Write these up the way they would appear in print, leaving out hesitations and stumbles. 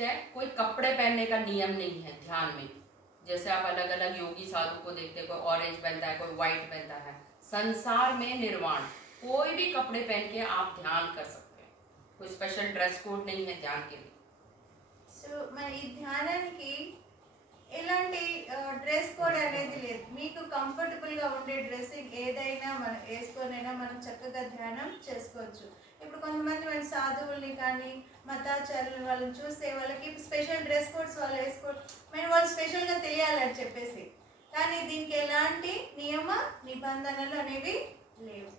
Next है, कोई कपड़े पहनने का नियम नहीं है ध्यान में। जैसे आप अलग अलग योगी साधु को देखते हैं, कोई ऑरेंज पहनता है, कोई व्हाइट पहनता है। संसार में निर्वाण, कोई भी कपड़े पहन के आप ध्यान कर सकते हैं, कोई स्पेशल ड्रेस कोड नहीं है ध्यान के लिए। సో మరి ఈ ధ్యానానికి ఎలాంటి డ్రెస్ కోడ్ అనేది లేదు. మీకు కంఫర్టబుల్ గా ఉండే డ్రెస్సింగ్ ఏదైనా మనం వేసుకొనైనా మనం చక్కగా ధ్యానం చేసుకోవచ్చు. ఇప్పుడు కొంతమంది మన సాధువుల్ని కానీ మతాచారులు వాళ్ళని చూస్తే వాళ్ళకి స్పెషల్ డ్రెస్ కోడ్స్ వాళ్ళు వాళ్ళు స్పెషల్గా తెలియాలని చెప్పేసి, కానీ దీనికి ఎలాంటి నియమ నిబంధనలు అనేవి లేవు.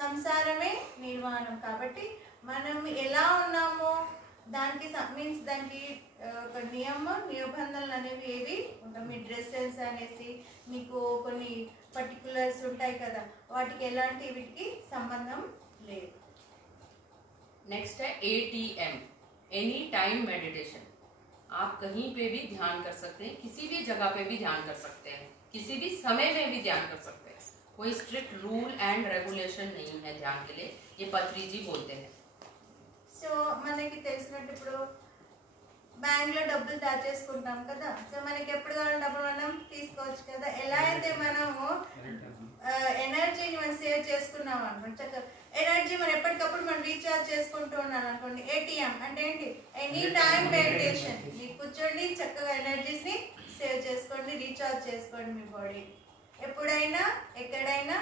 సంసారమే నిర్వాణం కాబట్టి మనం ఎలా ఉన్నామో దానికి మీన్స్ దానికి ఒక నియమ నిబంధనలు అనేవి ఏవి ఉంటాయి. మీ డ్రెస్సెస్ అనేసి మీకు కొన్ని పర్టికులర్స్ ఉంటాయి కదా, వాటికి ఎలాంటి వీటికి సంబంధం లేదు. नेक्स्ट है ATM, एनी टाइम मेडिटेशन। आप कहीं पे भी ध्यान कर सकते हैं, किसी भी जगह पे भी ध्यान कर सकते हैं, किसी भी समय में भी ध्यान कर सकते हैं। कोई स्ट्रिक्ट रूल एंड रेगुलेशन नहीं है ध्यान के लिए, ये पत्री जी बोलते हैं। సో మనకి తెలిసినట్టు ఇప్పుడు బ్యాంక్లో డబ్బులు దాచేసుకుంటాం కదా, సో మనకి ఎప్పుడు కావాలంటే అప్పుడు మనం తీసుకోవచ్చు కదా. ఎలా అయితే మనము ఎనర్జీని మనం సేవ్ చేసుకున్నాం అనుకోండి, చక్కగా ఎనర్జీ మనం ఎప్పటికప్పుడు మనం రీఛార్జ్ చేసుకుంటూ ఉన్నాం అనుకోండి. ఏటీఎం అంటే ఏంటి? Any time meditation. మీరు కూర్చోండి, చక్కగా ఎనర్జీస్ని సేవ్ చేసుకోండి, రీఛార్జ్ చేసుకోండి మీ బాడీ. ఎప్పుడైనా ఎక్కడైనా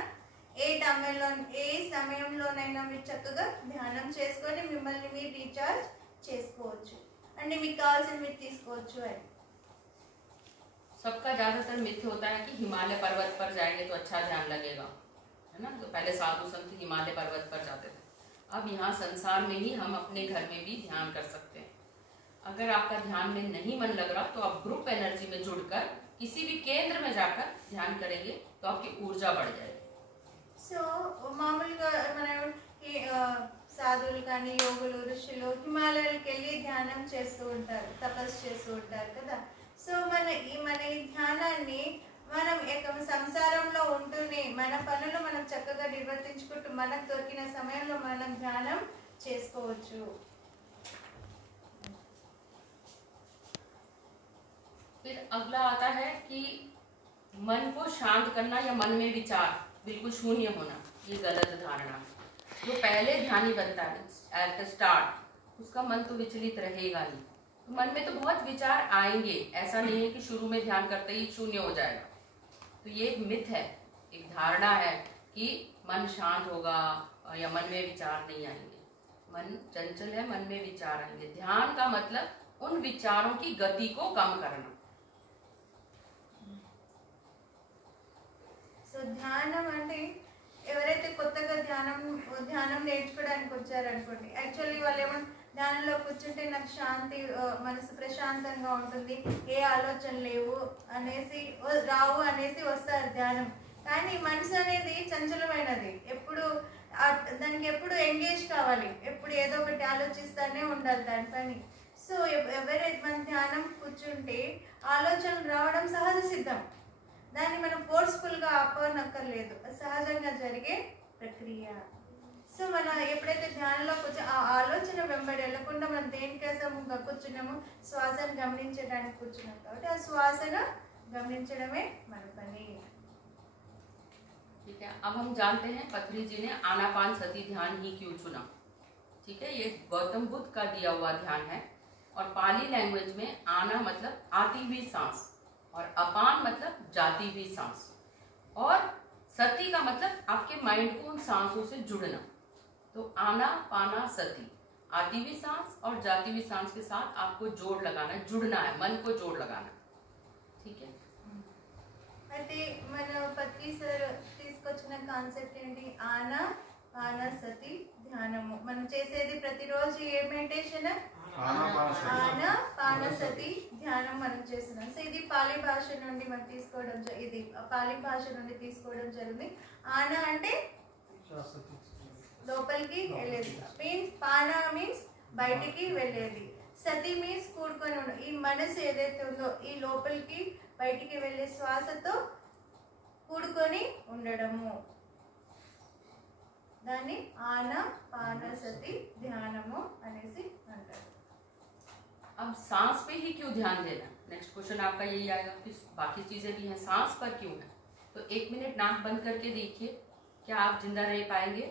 ఏ సమయంలోనైనా మీరు చక్కగా ధ్యానం చేసుకొని మిమ్మల్ని మీరు రీఛార్జ్ చేసుకోవచ్చు, అంటే మీకు కావాల్సిన మీరు తీసుకోవచ్చు అని. सबका ज्यादातर मिथ होता है कि हिमालय पर्वत पर जाएंगे तो अच्छा ध्यान लगेगा, है ना। तो पहले साधु संत हिमालय पर्वत पर जाते थे, अब यहाँ संसार में ही हम अपने घर में भी ध्यान कर सकते हैं। अगर आपका ध्यान में नहीं मन लग रहा तो आप ग्रुप एनर्जी में जुड़कर किसी भी केंद्र में जाकर ध्यान करेंगे तो आपकी ऊर्जा बढ़ जाएगी। సో మామూలుగా మనం సాధువులు కానీ యోగులు ఋషులు హిమాలయాలకు వెళ్ళి ధ్యానం చేస్తూ ఉంటారు, తపస్సు చేస్తూ ఉంటారు కదా. సో మన ఈ ధ్యానాన్ని మనం సంసారంలో ఉంటూనే మన పనులు మనం చక్కగా నిర్వర్తించుకుంటూ మనకు దొరికిన సమయంలో మనం ధ్యానం చేసుకోవచ్చు. फिर अगला आता है कि मन को शांत करना या मन में विचार बिल्कुल शून्य होना, ये गलत धारणा। जो पहले ध्यानी बनता है एट द स्टार्ट, उसका मन तो विचलित रहेगा ही। तो मन में तो बहुत विचार आएंगे, ऐसा नहीं है कि शुरू में ध्यान करते ही शून्य हो जाएगा। तो ये एक मिथ है, एक धारणा है कि मन शांत होगा या मन में विचार नहीं आएंगे। मन चंचल है, मन में विचार आएंगे। ध्यान का मतलब उन विचारों की गति को कम करना। సో ధ్యానం అంటే ఎవరైతే కొత్తగా ధ్యానం నేర్చుకోవడానికి వచ్చారనుకోండి, యాక్చువల్లీ వాళ్ళు ఏమన్నా ధ్యానంలో కూర్చుంటే నాకు శాంతి, మనసు ప్రశాంతంగా ఉంటుంది, ఏ ఆలోచన లేవు రావు అనేసి వస్తారు ధ్యానం. కానీ మనసు అనేది చంచలమైనది, ఎప్పుడు దానికి ఎప్పుడు ఎంగేజ్ కావాలి, ఎప్పుడు ఏదో ఒకటి ఆలోచిస్తూనే ఉండాలి దాని పని. సో ఎవరైతే మన ధ్యానం కూర్చుంటే ఆలోచనలు రావడం సహజ సిద్ధం, దాన్ని మనం ఫోర్స్ఫుల్గా ఆపనక్కర్లేదు, సహజంగా జరిగే ప్రక్రియ. సో మనం ఎప్పుడైతే ధ్యానంలో ఆ ఆలోచన వెంబడి వెళ్ళకుండా మనం దేనికోసం కూర్చున్నామో శ్వాసను గమనించడానికి కూర్చున్నాం కాబట్టి ఆ శ్వాసను గమనించడమే మన పని. ठीक है, अब हम जानते हैं पत्री जी ने आनापान सती ध्यान ही क्यों चुना। ठीक है, ये गौतम बुद्ध का दिया हुआ ध्यान है और पाली लैंग्वेज में आना मतलब आती हुई सांस और अपान मतलब जाती हुई सांस और सती का मतलब आपके माइंड को उन सांसों से जुड़ना। तो आना पाना सती, आती हुई सांस और जाती हुई सांस के साथ आपको जोड़ लगाना है, जुड़ना है, मन को जोड़ लगाना। ठीक है, అయితే మన పత్రి సార్ తీసుకొచ్చిన కాన్సెప్ట్ ఏంటి? ఆనా పాన సతి ధ్యానము. మనం చేసేది ప్రతిరోజు ఏ మెడిటేషన్? ఆనా పాన సతి ధ్యానం మనం చేస్తున్నాం. సో ఇది పాలి భాష నుండి మనం తీసుకోవడం, ఇది పాలి భాష నుండి తీసుకోవడం జరిగింది. ఆనా అంటే లోపలికి వెళ్ళేది, మీన్స్ పాన మీన్స్ బయటికి వెళ్ళేది, సతి మీన్స్ కూడుకొని ఉండడం. ఈ మనసు ఏదైతే ఉందో ఈ లోపలికి బయటికి వెళ్ళే శ్వాసతో కూడుకొని ఉండడము, దాన్ని ఆనా పాన సతి ధ్యానము అనేసి అంటారు. अब सांस पे ही क्यों ध्यान देना? नेक्स्ट क्वेश्चन आपका यही आएगा कि बाकी चीजें भी हैं, सांस पर क्यों है? तो 1 मिनट नाक बंद करके देखिए, क्या आप जिंदा रह पाएंगे?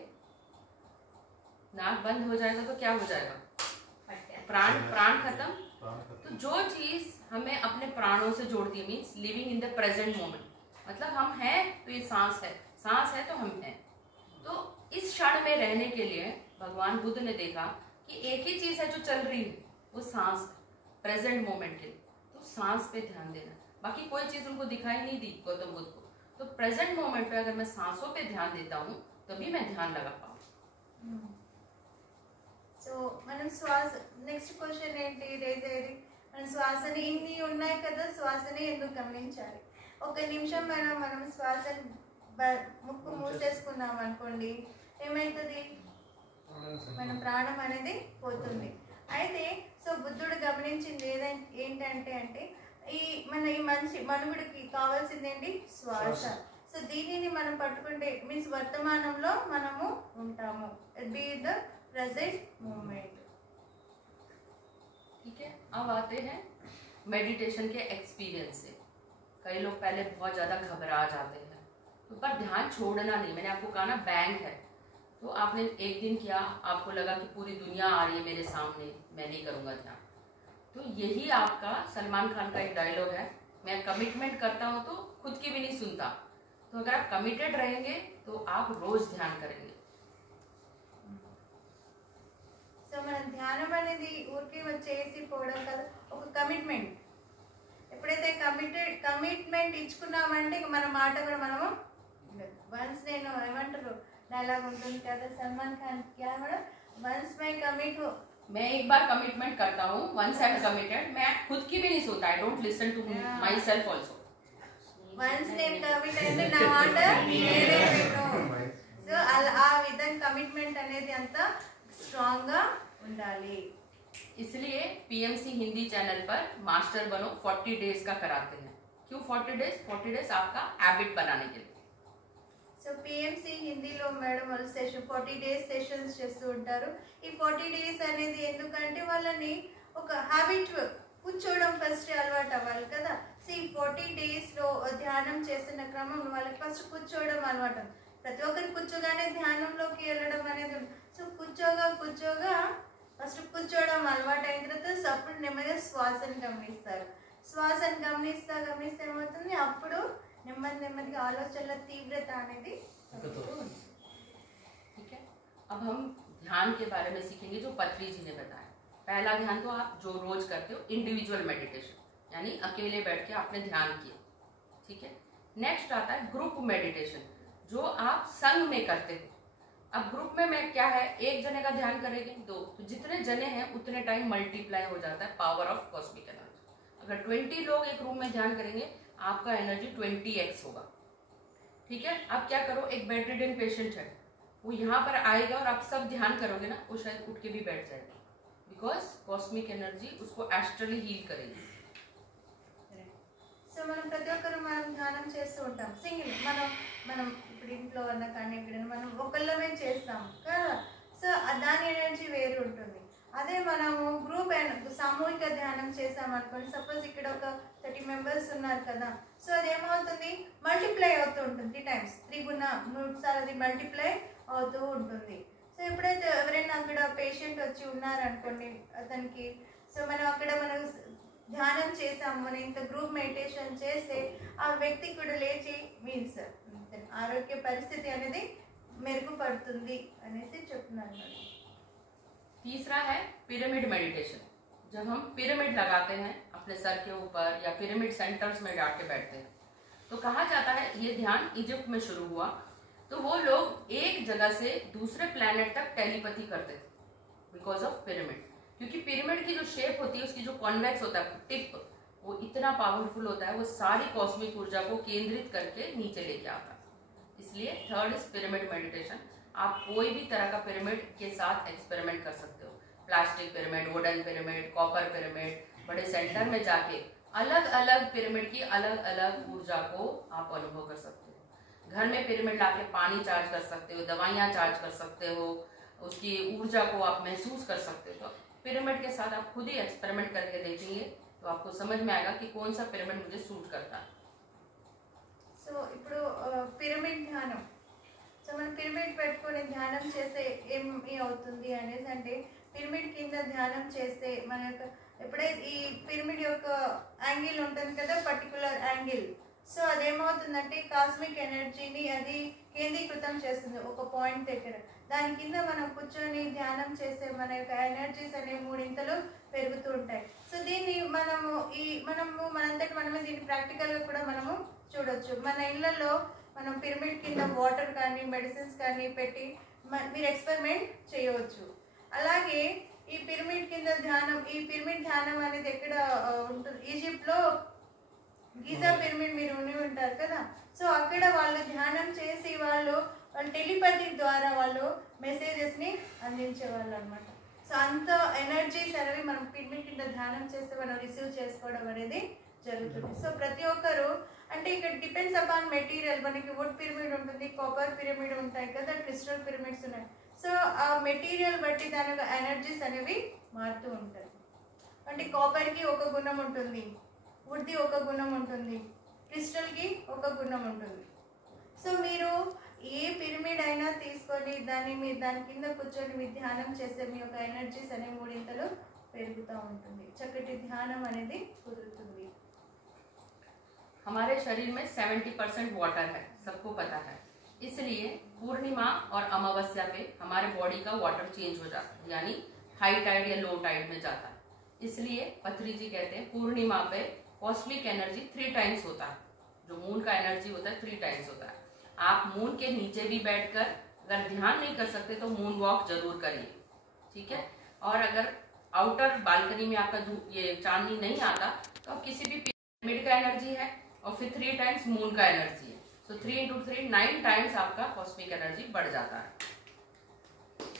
नाक बंद हो जाएगा तो क्या हो जाएगा? प्राण खत्म। तो जो चीज हमें अपने प्राणों से जोड़ती है, means living in the present moment, मतलब हम हैं तो ये सांस है, सांस है तो हम हैं। तो इस क्षण में रहने के लिए भगवान बुद्ध ने देखा कि एक ही चीज है जो चल रही है, वो सांस है, प्रेजेंट मोमेंट के लिए। तो सांस पे ध्यान देना, बाकी कोई चीज उनको दिखाई नहीं दी गौतम बुद्ध को। तो प्रेजेंट मोमेंट पे अगर मैं सांसों पे ध्यान देता हूँ तभी मैं ध्यान लगा पाऊँ। సో మనం శ్వాస నెక్స్ట్ క్వశ్చన్ ఏంటి రేజ్ అయ్యేది, మనం శ్వాసని ఇన్ని ఉన్నాయి కదా, శ్వాసని ఎందుకు గమనించాలి? ఒక నిమిషం మనం శ్వాసని ముక్కు మూసేసుకున్నాం అనుకోండి, ఏమవుతుంది? మన ప్రాణం అనేది పోతుంది. అయితే సో బుద్ధుడు గమనించింది ఏంటంటే ఈ మనిషి మనుగుడికి కావాల్సింది ఏంటి? శ్వాస. సో దీనిని మనం పట్టుకుంటే మీన్స్ వర్తమానంలో మనము ఉంటాము, బీ ద प्रेजेंट मोमेंट। ठीक है, अब आते हैं मेडिटेशन के एक्सपीरियंस से। कई लोग पहले बहुत ज़्यादा घबरा जाते हैं, तो पर ध्यान छोड़ना नहीं। मैंने आपको कहा ना बैंक है, तो आपने एक दिन किया, आपको लगा कि पूरी दुनिया आ रही है मेरे सामने, मैं नहीं करूँगा ध्यान। तो यही आपका सलमान खान का एक डायलॉग है, मैं कमिटमेंट करता हूँ तो खुद की भी नहीं सुनता। तो अगर आप कमिटेड रहेंगे तो आप रोज ध्यान करेंगे। సో మన ధ్యానం అనేది ఊరికి వచ్చేసి పోవడం కదా, ఒక కమిట్మెంట్. ఎప్పుడైతే కమిట్మెంట్ ఇచ్చుకున్నామంటే ఇక మన మాట కూడా మనము వన్స్, నేను ఏమంటారు డైలాగ్ ఉంటుంది కదా సల్మాన్ ఖాన్ क्या है, वंस मैं कमिट हो, मैं एक बार कमिटमेंट करता हूँ, वंस आई एम कमिटेड, मैं खुद की भी नहीं सुनता, I don't listen to myself also. Once నేను కమిట్ అయితే నా మాట నేనే విను. సో ఆ విధంగా కమిట్మెంట్ అనేది అంత स्ट्रांग గా ఉండాలి. इसलिए पीएमसी हिंदी चैनल पर मास्टर बनो 40 डेज का कराते हैं। क्यों 40 डेज? 40 डेज आपका हैबिट बनाने के लिए। సో పిఎంసి హిందీలో మేడం వాళ్ళు సెషన్ 40 డేస్ సెషన్స్ చేస్తూ ఉంటారు. ఈ 40 డేస్ అనేది ఎందుకంటే వాళ్ళని ఒక హ్యాబిట్ కూర్చోవడం ఫస్ట్ అలవాటు అవ్వాలి కదా. సో ఈ 40 డేస్లో ధ్యానం చేస్తున్న క్రమంలో వాళ్ళకి ఫస్ట్ కూర్చోవడం అలవాటు. ప్రతి ఒక్కరు కూర్చోగానే ధ్యానంలోకి వెళ్ళడం అనేది, సో కూర్చోగా ఫస్ట్ కూర్చోవడం అలవాటు అయిన తర్వాత అప్పుడు నెమ్మదిగా శ్వాసను గమనిస్తారు. శ్వాసను గమనిస్తే ఏమవుతుంది, అప్పుడు నెమ్మదిగా ఆలోచనల తీవ్రత అనేది. ठीक है, अब हम ध्यान के बारे में सीखेंगे जो पत्री जी ने बताया। पहला ध्यान तो आप जो रोज करते हो, इंडिविजुअल मेडिटेशन, यानी अकेले बैठ के आपने ध्यान किया। ठीक है, नेक्स्ट आता है ग्रुप मेडिटेशन, जो आप संग में करते हो। अब ग्रुप में मैं क्या है, एक जने का ध्यान करेंगे, दो, तो जितने जने हैं उतने टाइम मल्टीप्लाई हो जाता है पावर ऑफ कॉस्मिक एनर्जी। अगर 20 लोग एक रूम में ध्यान करेंगे, आपका एनर्जी 20x होगा। ठीक है, अब क्या करो, एक बेड रिडन पेशेंट है, वो यहाँ पर आएगा और आप सब ध्यान करोगे ना, वो शायद उठ के भी बैठ जाएगा, बिकॉज कॉस्मिक एनर्जी उसको एस्ट्रली हील करेगी। సో మనం ప్రతి ఒక్కరు మనం ధ్యానం చేస్తూ ఉంటాం సింగిల్, మనం ఇప్పుడు ఇంట్లో అన్న కానీ ఎక్కడైనా మనం ఒకళ్ళమే చేస్తాం కదా. సో దాని ఎనర్జీ వేరు ఉంటుంది. అదే మనము గ్రూప్ సామూహిక ధ్యానం చేసామనుకోండి, సపోజ్ ఇక్కడ ఒక 30 మెంబర్స్ ఉన్నారు కదా, సో అదేమవుతుంది, మల్టిప్లై అవుతూ ఉంటుంది 3 times, 3 గుణ 3 సార్లు అది మల్టిప్లై అవుతూ ఉంటుంది. సో ఎప్పుడైతే ఎవరైనా అక్కడ పేషెంట్ వచ్చి ఉన్నారనుకోండి అతనికి, సో మనం అక్కడ మనం ధ్యానం చేసాము, మనం ఇంత గ్రూప్ మెడిటేషన్ చేస్తే ఆ వ్యక్తి కూడా లేచి మీన్స్ ఆరోగ్య పరిస్థితి అనేది మెరుగుపడుతుంది అనేసి చెప్తున్నాను. तीसरा है पिरामिड मेडिटेशन। जब हम पिरामिड लगाते हैं अपने सर के ऊपर या पिरामिड सेंटर्स में जाके बैठते हैं, तो कहा जाता है ये ध्यान इजिप्ट में शुरू हुआ, तो वो लोग एक जगह से दूसरे प्लेनेट तक टेलीपैथी करते थे बिकॉज ऑफ पिरामिड। क्योंकि पिरामिड की जो शेप होती है, उसकी जो कॉन्वेक्स होता है टिप, वो इतना पावरफुल होता है, वो सारी कॉस्मिक ऊर्जा को केंद्रित करके नीचे लेके आता है। इसलिए थर्ड इज पिरामिड मेडिटेशन। आप कोई भी तरह का पिरामिड के साथ एक्सपेरिमेंट कर सकते हो, plastic pyramid, wooden pyramid, copper pyramid, बड़े सेंटर में जाके अलग अलग पिरामिड की अलग अलग ऊर्जा को आप अनुभव कर सकते हो। घर में पिरामिड लाके पानी चार्ज कर सकते हो, दवाइयाँ चार्ज कर सकते हो, उसकी ऊर्जा को आप महसूस कर सकते हो। तो पिरामिड के साथ आप खुद ही एक्सपेरिमेंट करके देखेंगे तो आपको समझ में आएगा कि कौन सा पिरामिड मुझे सूट करता है। సో ఇప్పుడు పిరమిడ్ ధ్యానం, సో మనం పిరమిడ్ పెట్టుకొని ధ్యానం చేస్తే ఏమి అవుతుంది అనేసి అంటే, పిరమిడ్ కింద ధ్యానం చేస్తే మన యొక్క ఎప్పుడైతే ఈ పిరమిడ్ యొక్క యాంగిల్ ఉంటుంది కదా, పర్టికులర్ యాంగిల్, సో అదేమవుతుందంటే కాస్మిక్ ఎనర్జీని అది కేంద్రీకృతం చేస్తుంది ఒక పాయింట్ దగ్గర. దాని కింద మనం కూర్చొని ధ్యానం చేస్తే మన యొక్క ఎనర్జీస్ అనేవి మూడింతలు పెరుగుతూ ఉంటాయి. సో దీన్ని మనంతటి మనమే దీన్ని ప్రాక్టికల్గా కూడా మనము చూడొచ్చు. మన ఇళ్లలో మనం పిరమిడ్ కింద వాటర్ కానీ మెడిసిన్స్ కానీ పెట్టి మీరు ఎక్స్పెరిమెంట్ చేయవచ్చు. అలాగే ఈ పిరమిడ్ కింద ధ్యానం, ఈ పిరమిడ్ ధ్యానం అనేది ఎక్కడ ఉంటుంది, ఈజిప్ట్లో గీజా పిరమిడ్ మీరు ఉండి ఉంటారు కదా, సో అక్కడ వాళ్ళు ధ్యానం చేసి వాళ్ళు టెలిపతి ద్వారా వాళ్ళు మెసేజెస్ని అందించేవాళ్ళు అనమాట. సో అంత ఎనర్జీస్ అనేవి మనం పిరమిడ్ కింద ధ్యానం చేస్తే మనం రిసీవ్ చేసుకోవడం అనేది జరుగుతుంది. సో ప్రతి ఒక్కరు అంటే ఇక్కడ డిపెండ్స్ అపాన్ మెటీరియల్, మనకి వుడ్ పిరమిడ్ ఉంటుంది, కాపర్ పిరమిడ్ ఉంటాయి కదా, క్రిస్టల్ పిరమిడ్స్ ఉన్నాయి. సో ఆ మెటీరియల్ బట్టి దాని యొక్క ఎనర్జీస్ అనేవి మారుతూ ఉంటాయి. అంటే కాపర్కి ఒక గుణం ఉంటుంది, వుడ్ది ఒక గుణం ఉంటుంది, క్రిస్టల్కి ఒక గుణం ఉంటుంది. సో మీరు ఏ పిరమిడ్ అయినా తీసుకొని మీరు దాని కింద కూర్చొని మీరు ధ్యానం చేస్తే మీ యొక్క ఎనర్జీస్ అనేవి మూడింతలు పెరుగుతూ ఉంటుంది. చక్కటి ధ్యానం అనేది కుదురుతుంది. हमारे शरीर में 70% वाटर है, सबको पता है। इसलिए पूर्णिमा और अमावस्या पे हमारे बॉडी का वाटर चेंज हो जाता है, यानी हाई टाइड या लो टाइड में जाता है। इसलिए पत्री जी कहते हैं पूर्णिमा पे कॉस्मिक एनर्जी 3 टाइम्स होता है, जो मून का एनर्जी होता है 3 टाइम्स होता है। आप मून के नीचे भी बैठकर अगर ध्यान नहीं कर सकते तो मून वॉक जरूर करिए, ठीक है। और अगर आउटर बालकनी में आपका ये चांदनी नहीं आता तो आप किसी भी पिरामिड का एनर्जी है और फिर 3 टाइम्स मून का एनर्जी है, तो 3 into 3 9 टाइम्स आपका कॉस्मिक एनर्जी बढ़ जाता है।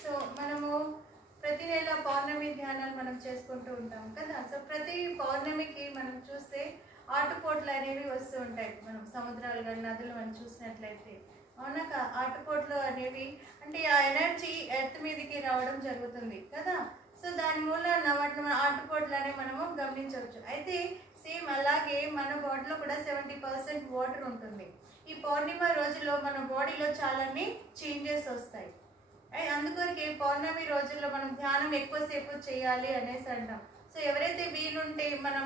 సో మనము ప్రతి నెల పౌర్ణమి ధ్యానాలు మనం చేసుకుంటూ ఉంటాం కదా. సో ప్రతి పౌర్ణమికి మనం చూస్తే ఆటుపోట్లు అనేవి వస్తూ ఉంటాయి. మనం సముద్రాలు కానీ నదులు మనం చూసినట్లయితే అవునా, ఆటుపోట్లు అనేవి అంటే ఆ ఎనర్జీ ఎర్త్ మీదకి రావడం జరుగుతుంది కదా. సో దాని మూలన వాటిని మన ఆటుపోట్లు అనేవి మనము గమనించవచ్చు. అయితే సేమ్ అలాగే మన బాడీలో కూడా 70% వాటర్ ఉంటుంది. ఈ పౌర్ణిమ రోజుల్లో మన బాడీలో చాలానే చేంజెస్ వస్తాయి. అందుకొరకే పౌర్ణమి రోజుల్లో మనం ధ్యానం ఎక్కువసేపు చేయాలి అనేసి అంటాం. సో ఎవరైతే వీలుంటే మనం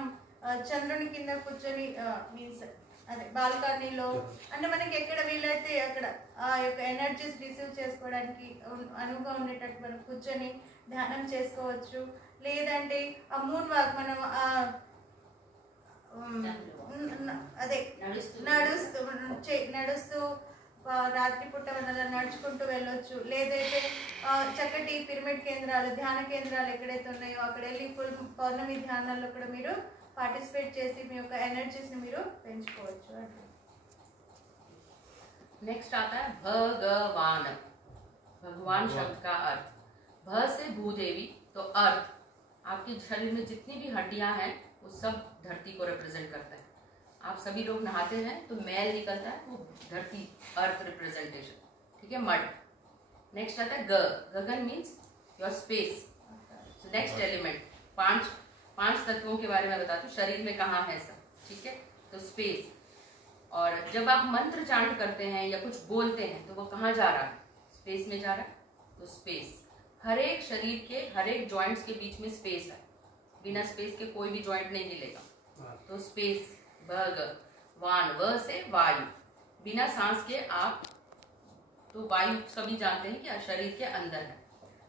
చంద్రుని కింద కూర్చొని మీన్స్ అదే బాల్కనీలో అంటే మనకి ఎక్కడ వీలైతే అక్కడ ఆ యొక్క ఎనర్జీస్ రిసీవ్ చేసుకోవడానికి అనువుగా ఉండేటట్టు మనం కూర్చొని ధ్యానం చేసుకోవచ్చు. లేదంటే ఆ మూన్ వాక్ మనం అదే నడుస్తూ రాత్రి పూట అలా నడుచుకుంటూ వెళ్ళొచ్చు. లేదైతే చక్కటి పిరమిడ్ కేంద్రాలు, ధ్యాన కేంద్రాలు ఎక్కడైతే ఉన్నాయో అక్కడ వెళ్ళి ఫుల్ పౌర్ణమి ధ్యానాల్లో కూడా మీరు పార్టిసిపేట్ చేసి మీ యొక్క ఎనర్జీస్ని మీరు పెంచుకోవచ్చు. नेक्स्ट आता है भगवान, भगवान शब्द का अर्थ। भ से भूदेवी, तो अर्थ, आपके शरीर में जितनी भी हड्डियां हैं वो सब धरती को रिप्रेजेंट करता है। आप सभी लोग नहाते हैं तो मैल निकलता है, वो धरती, अर्थ रिप्रेजेंटेशन, ठीक है, मड। नेक्स्ट आता है ग, गगन means your space. Next element, पांच तत्वों के बारे में बताती हूँ, शरीर में कहाँ है सब, ठीक है। तो स्पेस, और जब आप मंत्र चांट करते हैं या कुछ बोलते हैं तो वो कहाँ जा रहा है, स्पेस में जा रहा है। तो स्पेस, हर एक शरीर के हर एक जॉइंट्स के बीच में स्पेस है, बिना स्पेस के कोई भी जॉइंट नहीं मिलेगा। तो स्पेस, भगवान, व से वायु, बिना सांस के आप, तो वायु सभी जानते हैं कि शरीर के अंदर है।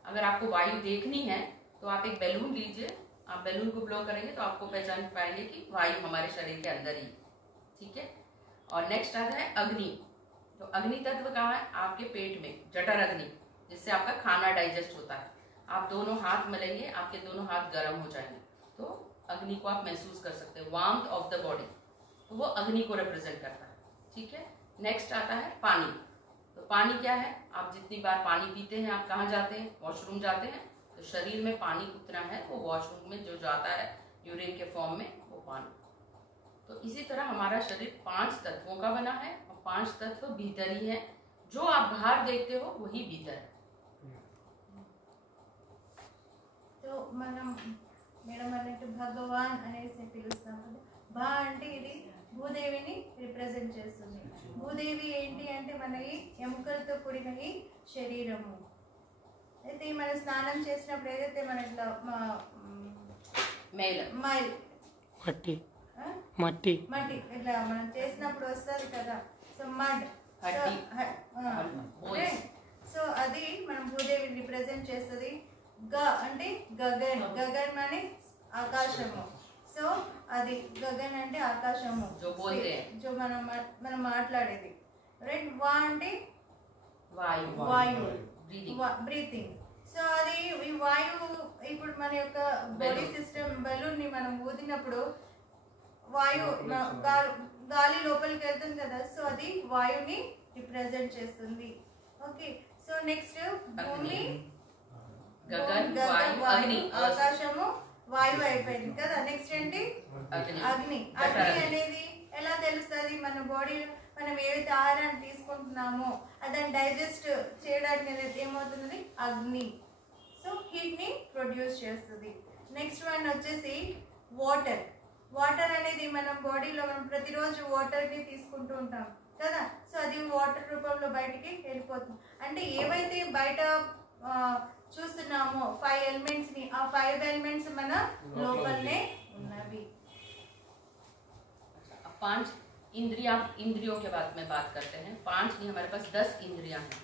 अगर आपको वायु देखनी है तो आप एक बैलून लीजिए, आप बैलून को ब्लो करेंगे तो आपको पहचान पाएंगे कि वायु हमारे शरीर के अंदर ही, ठीक है। और नेक्स्ट आता है अग्नि। तो अग्नि तत्व कहाँ है, आपके पेट में, जठर अग्नि, जिससे आपका खाना डाइजेस्ट होता है। आप दोनों हाथ मलेंगे, आपके दोनों हाथ गर्म हो जाएंगे, तो अग्नि को आप महसूस कर सकते हैं, वार्मथ ऑफ द बॉडी, तो वो अग्नि को रिप्रेजेंट करता है, ठीक है। नेक्स्ट आता है पानी। तो पानी क्या है, आप जितनी बार पानी पीते हैं, आप कहाँ जाते हैं, वॉशरूम जाते हैं, तो शरीर में पानी उतना है, वो वॉशरूम में जो जाता है यूरिन के फॉर्म में, वो पानी। तो इसी तरह हमारा शरीर 5 तत्वों का बना है, और 5 तत्व भीतर ही है, जो आप बाहर देखते हो वही भीतर है। సో మనం మేడం అన్నట్టు భగవాన్ అనేసి పిలుస్తాం కదా. భా అంటే ఇది భూదేవిని రిప్రజెంట్ చేస్తుంది. భూదేవి ఏంటి అంటే మన ఈ ఎముకలతో కూడిన ఈ శరీరము. అయితే మనం స్నానం చేసినప్పుడు ఏదైతే మన ఇట్లా మైల్ మట్టి మట్టి మట్టి ఇట్లా మనం చేసినప్పుడు వస్తుంది కదా, సో మడ్, సో అది మనం భూదేవిని రిప్రజెంట్ చేస్తుంది. గ అంటే గగన్, గగన్ అని ఆకాశము. సో అది గగన్ అంటే ఆకాశము, జో మనం మాట్లాడేది, రైట్. వా అంటే వాయువు, బ్రీతింగ్. సో అది ఈ వాయువు ఇప్పుడు మన యొక్క బాడీ సిస్టమ్ బలూన్ ని మనం ఊదినప్పుడు వాయువు గాలి లోపలికి వెళ్తుంది కదా, సో అది వాయువుని రిప్రజెంట్ చేస్తుంది. ఓకే, సో నెక్స్ట్ భూమి, ఆకాశము, వాయువు అయిపోయింది కదా. నెక్స్ట్ ఏంటి అగ్ని. అగ్ని అనేది ఎలా తెలుస్తుంది? మన బాడీలో మనం ఏదైతే ఆహారాన్ని తీసుకుంటున్నామో దాన్ని డైజెస్ట్ చేయడానికి అనేది ఏమవుతుంది? అగ్ని. సో హీట్ ని ప్రొడ్యూస్ చేస్తుంది. నెక్స్ట్ వన్ వచ్చేసి వాటర్. వాటర్ అనేది మనం బాడీలో మనం ప్రతిరోజు వాటర్ ని తీసుకుంటూ ఉంటాం కదా, సో అది వాటర్ రూపంలో బయటికి వెళ్ళిపోతుంది. అంటే ఏవైతే బయట చూస్తున్నామో 5 ఎలిమెంట్స్ ని, ఆ 5 ఎలిమెంట్స్ మన లోపలనే ఉన్నవి. 5 इंद्रियों के बाद में बात करते हैं. 5 नहीं, हमारे पास 10 इंद्रियां हैं.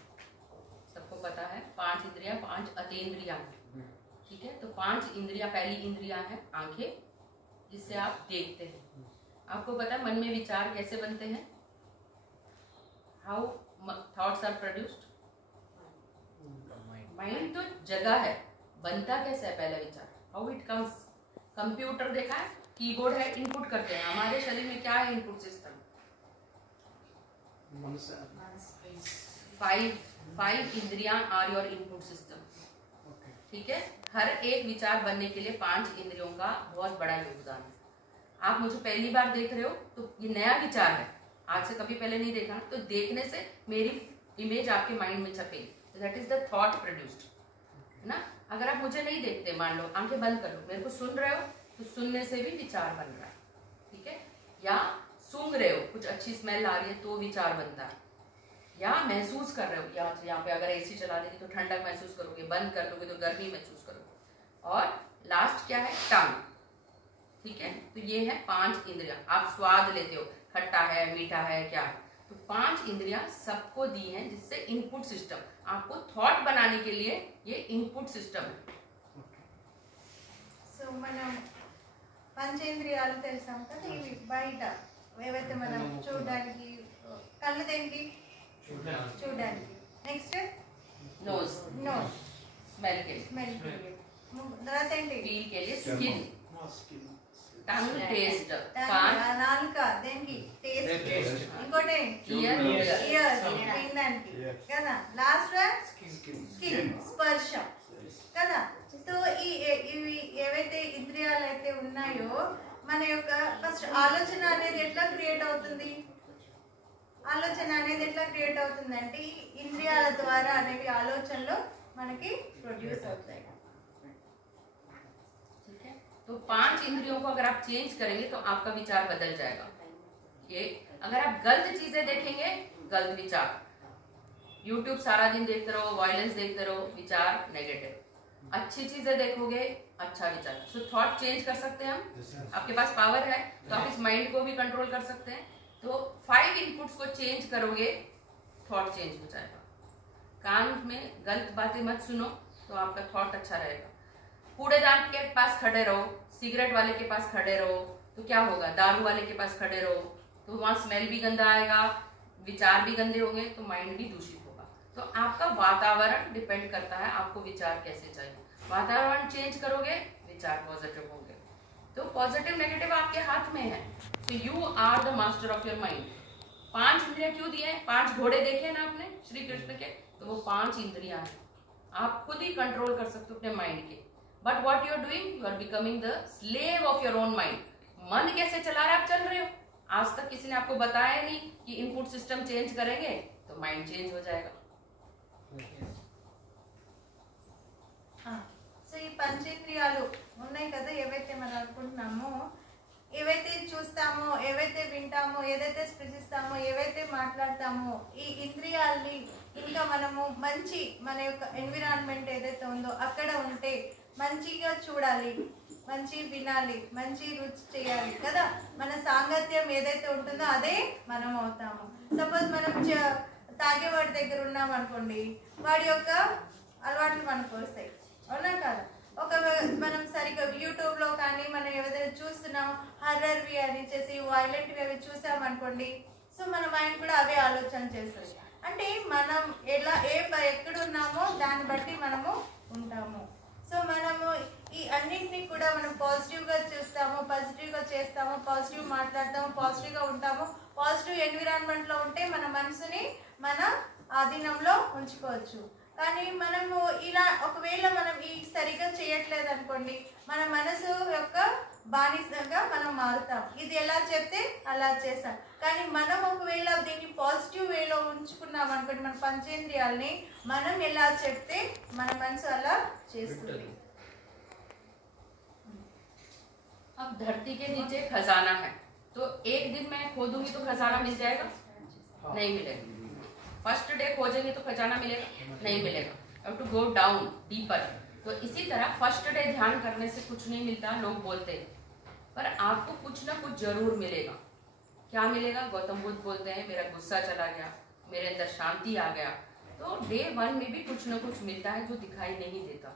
सबको पता है 5 इंद्रियां, 5 अतीन्द्रियां हैं. ठीक है, तो 5 इंद्रियां, पहली इंद्रियां है आंखें, जिससे आप देखते हैं. आपको पता है मन में विचार कैसे बनते हैं? How thoughts are produced? Mind तो जगह है, बनता कैसे है पहला विचार? How it comes? कंप्यूटर देखा है, कीबोर्ड है, इनपुट करते हैं. हमारे शरीर में क्या है इनपुट सिस्टम? 5 इंद्रियां आर योर इनपुट सिस्टम. ठीक है, हर एक विचार बनने के लिए 5 इंद्रियों का बहुत बड़ा योगदान है. आप मुझे पहली बार देख रहे हो तो ये नया विचार है, आज से कभी पहले नहीं देखा, तो देखने से मेरी इमेज आपके माइंड में छपेगी. That is the thought produced, है ना. अगर आप मुझे नहीं देखते, मान लो आंखें बंद कर लो, मेरे को सुन रहे हो, तो सुनने से भी विचार बन रहा है. ठीक है, या सूंघ रहे हो, कुछ अच्छी स्मेल आ रही है तो विचार बनता है. या महसूस कर रहे हो, यहाँ पे अगर एसी चला देंगे तो ठंडक महसूस करोगे, बंद कर लोगे तो गर्मी महसूस करोगे. और लास्ट क्या है? टंग. ठीक है, तो ये है 5 इंद्रियां. आप स्वाद लेते हो, खट्टा है, मीठा है, क्या है, तो 5 इंद्रियां सबको दी हैं, जिससे इनपुट सिस्टम, आपको थॉट बनाने के लिए ये इनपुट सिस्टम है. సో మనం పంచేంద్రియాలు తెలుసాం కదా, ఇవి బయట ఏవైతే మనం చూడడానికి, కళ్ళు దేనికి? చూడడానికి. నెక్స్ట్ నోస్, स्मेल के लिए, తర్వాత ఏంటి? फील के लिए स्किन, टंग टेस्ट, నాలుక దేనికి? టేస్ట్. ఇంకోటి ఇయర్స్ వినడానికి కదా. లాస్ట్ స్కిన్, స్పర్శ కదా. సో ఇవి ఏవైతే ఇంద్రియాలు అయితే ఉన్నాయో, మన యొక్క ఫస్ట్ ఆలోచన అనేది ఎట్లా క్రియేట్ అవుతుంది? ఆలోచన అనేది ఎట్లా క్రియేట్ అవుతుంది అంటే ఈ ఇంద్రియాల ద్వారా అనేవి ఆలోచనలు మనకి ప్రొడ్యూస్ అవుతాయి. ठीक है, तो 5 इंद्रियों को अगर आप चेंज करेंगे तो आपका विचार बदल जाएगा. ये अगर आप गलत चीजें देखेंगे, गलत विचार. YouTube सारा दिन देखते रहो, वायलेंस देखते रहो, विचार नेगेटिव. अच्छी चीजें देखोगे, अच्छा विचार. सो थॉट चेंज कर सकते हैं हम. आपके पास पावर है तो आप इस माइंड को भी कंट्रोल कर सकते हैं. तो 5 इनपुट्स को चेंज करोगे, थॉट चेंज हो जाएगा. कान में गलत बातें मत सुनो तो आपका थॉट अच्छा रहेगा. कूड़ेदान के पास खड़े रहो, सिगरेट वाले के पास खड़े रहो तो क्या होगा? दारू वाले के पास खड़े रहो तो वहां स्मेल भी गंदा आएगा, विचार भी गंदे होंगे, तो माइंड भी दूषित होगा. तो आपका वातावरण डिपेंड करता है आपको विचार कैसे चाहिए. वातावरण चेंज करोगे, विचार पॉजिटिव होंगे. तो पॉजिटिव नेगेटिव आपके हाथ में है. तो you are the master of your mind. 5 इंद्रियां क्यों दिए? 5 घोड़े देखे ना आपने श्री कृष्ण के, तो वो 5 इंद्रियां हैं. आप खुद ही कंट्रोल कर सकते हो अपने माइंड के. But what you are doing, you are becoming the slave of your own mind. मन कैसे चला रहे आप चल रहे हो. आज तक किसी ने आपको बताया नहीं कि इनपुट सिस्टम चेंज करेंगे तो माइंड चेंज हो जाएगा. సో ఈ పంచేంద్రియాలు ఉన్నాయి కదా, ఏవైతే మనం అనుకుంటున్నామో, ఏవైతే చూస్తామో, ఏవైతే వింటామో, ఏదైతే స్పృశిస్తామో, ఏవైతే మాట్లాడతామో, ఈ ఇంద్రియాల్ని ఇంకా మనము మంచి మన యొక్క ఎన్విరాన్మెంట్ ఏదైతే ఉందో అక్కడ ఉంటే మంచిగా చూడాలి, మంచి వినాలి, మంచి రుచి చేయాలి కదా. మన సాంగత్యం ఏదైతే ఉంటుందో అదే మనం అవుతాము. సపోజ్ మనం తాగేవాడి దగ్గర ఉన్నాం అనుకోండి, వాడి యొక్క అలవాట్లు మనకు వస్తాయి, అవునా కాదు. ఒక మనం సరిగ్గా యూట్యూబ్లో కానీ మనం ఏదైనా చూస్తున్నాం, హర్రర్వి అని చేసి వైలెంట్వి అవి చూసామనుకోండి, సో మన మైండ్ కూడా అవే ఆలోచన చేస్తుంది. అంటే మనం ఎక్కడున్నామో దాన్ని బట్టి మనము ఉంటాము. సో మనము ఈ అన్నింటినీ కూడా మనం పాజిటివ్గా చూస్తాము, పాజిటివ్గా చేస్తాము, పాజిటివ్ మాట్లాడతాము, పాజిటివ్గా ఉంటాము. పాజిటివ్ ఎన్విరాన్మెంట్లో ఉంటే మన మనసుని మన ఆధీనంలో ఉంచుకోవచ్చు. కానీ మనము ఇలా ఒకవేళ మనం ఈ సరిగా చేయట్లేదు అనుకోండి, మన మనసు యొక్క బానిసగా మనం మారుతాం. ఇది ఎలా చెప్తే అలా చేస్తాం. కానీ మనం ఒకవేళ దీన్ని పాజిటివ్ వేలో ఉంచుకున్నాం అనుకోండి, మన పంచేంద్రియాలని మనం ఎలా చెప్తే మన మనసు అలా చేస్తుంది. अब धरती के नीचे खजाना है, तो एक दिन मैं खोदूंगी तो खजाना मिल जाएगा? नहीं मिलेगा. फर्स्ट डे खोजेंगे तो खजाना मिलेगा? नहीं मिलेगा. Have to go down deeper. तो इसी तरह फर्स्ट डे ध्यान करने से कुछ नहीं मिलता, लोग बोलते हैं, पर आपको कुछ ना कुछ जरूर मिलेगा. क्या मिलेगा? गौतम बुद्ध बोलते हैं मेरा गुस्सा चला गया, मेरे अंदर शांति आ गया. तो डे 1 में भी कुछ ना कुछ मिलता है जो दिखाई नहीं देता.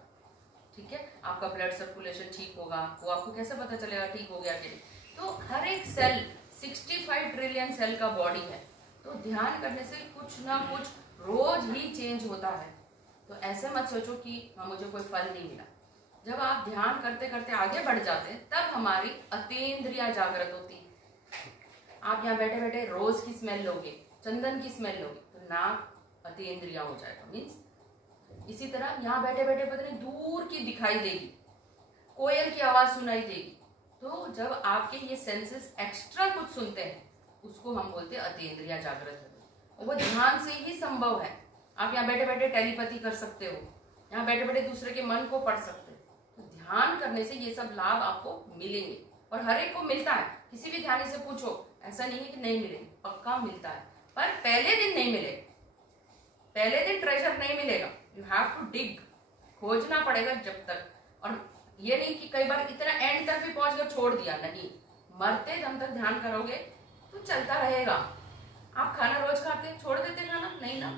ठीक है, आपका ब्लड सर्कुलेशन ठीक होगा, वो आपको कैसे पता चलेगा ठीक हो गया कि नहीं? तो हर एक सेल 65 ट्रिलियन सेल का बॉडी है, तो ध्यान करने से कुछ ना कुछ रोज ही चेंज होता है. तो ऐसे मत सोचो कि हाँ मुझे कोई फल नहीं मिला. जब आप ध्यान करते करते आगे बढ़ जाते हैं तब हमारी अतीन्द्रिया जागृत होती है. आप यहाँ बैठे बैठे रोज की स्मेल लोगे, चंदन की स्मेल लोगे, तो नाक अतीन्द्रिया हो जाएगा. मीन्स इसी तरह यहाँ बैठे बैठे पता नहीं दूर की दिखाई देगी, कोयल की आवाज सुनाई देगी. तो जब आपके ये सेंसेस एक्स्ट्रा कुछ सुनते हैं उसको हम बोलते हैं अतीन्द्रिया जागृत है. और वो ध्यान से ही संभव है. आप यहाँ बैठे बैठे टेलीपैथी कर सकते हो, यहाँ बैठे बैठे दूसरे के मन को पढ़ सकते हो. तो ध्यान करने से ये सब लाभ आपको मिलेंगे और हर एक को मिलता है. किसी भी ध्यानी से पूछो, ऐसा नहीं है कि नहीं मिलेंगे, पक्का मिलता है. पर पहले दिन नहीं मिलेगा, पहले दिन ट्रेजर नहीं मिलेगा. यू हैव टू डिग, खोजना पड़ेगा जब तक. और ये नहीं कि कई बार इतना एंड तक भी पहुंच गया छोड़ दिया, नहीं. मरते दम तक ध्यान करोगे तो चलता रहेगा. आप खाना रोज खाते हैं, छोड़ देते खाना? नहीं ना.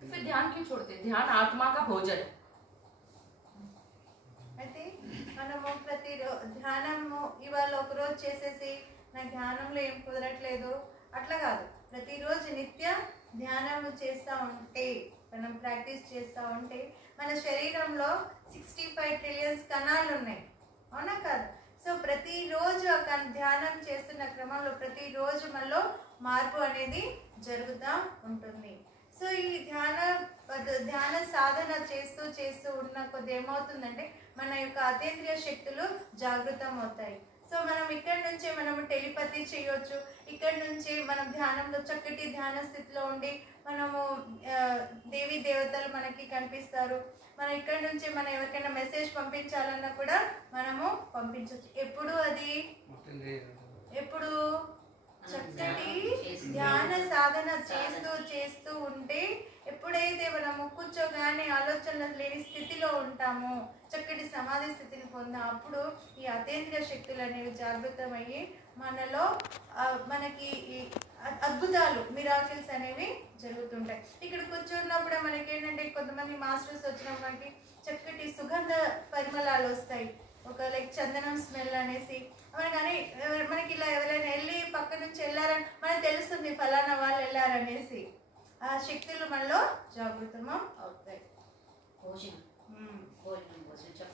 तो फिर ध्यान क्यों छोड़ते? ध्यान आत्मा का भोजन है. అయితే మనము ప్రతి ధ్యానము ఇవాళ ఒక రోజు చేసేసి నా ధ్యానంలో ఏం కుదరట్లేదు అట్లా కాదు. ప్రతిరోజు నిత్య ధ్యానము చేస్తూ ఉంటే, మనం ప్రాక్టీస్ చేస్తూ ఉంటే మన శరీరంలో 65 ట్రిలియన్స్ కణాలు ఉన్నాయి, అవునా కాదు. సో ప్రతిరోజు ధ్యానం చేస్తున్న క్రమంలో ప్రతిరోజు మనలో మార్పు అనేది జరుగుతూ ఉంటుంది. సో ఈ ధ్యాన సాధన చేస్తూ చేస్తూ ఉన్న కొద్ది ఏమవుతుందంటే మన యొక్క అతీంద్రియ శక్తులు జాగృతం అవుతాయి. సో మనం ఇక్కడ నుంచే మనము టెలిపతి చేయొచ్చు. ఇక్కడ నుంచి మనం ధ్యానంలో చక్కటి ధ్యాన స్థితిలో ఉండి మనము దేవీ దేవతలు మనకి కనిపిస్తారు. మనం ఇక్కడ నుంచి మనం ఎవరికైనా మెసేజ్ పంపించాలన్నా కూడా మనము పంపించవచ్చు. ఎప్పుడు చక్కటి ధ్యాన సాధన చేస్తూ చేస్తూ ఉంటే, ఎప్పుడైతే మనము కూర్చోగానే ఆలోచనలు లేని స్థితిలో ఉంటామో, చక్కటి సమాధి స్థితిని పొందాం, అప్పుడు ఈ అతీంద్రియ శక్తులు అనేవి జాగృతమయ్యి మనలో మనకి ఈ అద్భుతాలు, మిరాకిల్స్ అనేవి జరుగుతుంటాయి. ఇక్కడ కూర్చున్నప్పుడే మనకి ఏంటంటే కొంతమంది మాస్టర్స్ వచ్చినప్పుడు మనకి చక్కటి సుగంధ పరిమళాలు వస్తాయి, ఒక లైక్ చందనం స్మెల్ అనేసి. మనకి ఇలా ఎవరైనా వెళ్ళి పక్క నుంచి వెళ్ళారని మనకు తెలుస్తుంది ఫలానా వాళ్ళు వెళ్ళారనేసి. ఆ శక్తులు మనలో జాగృతం అవుతాయి.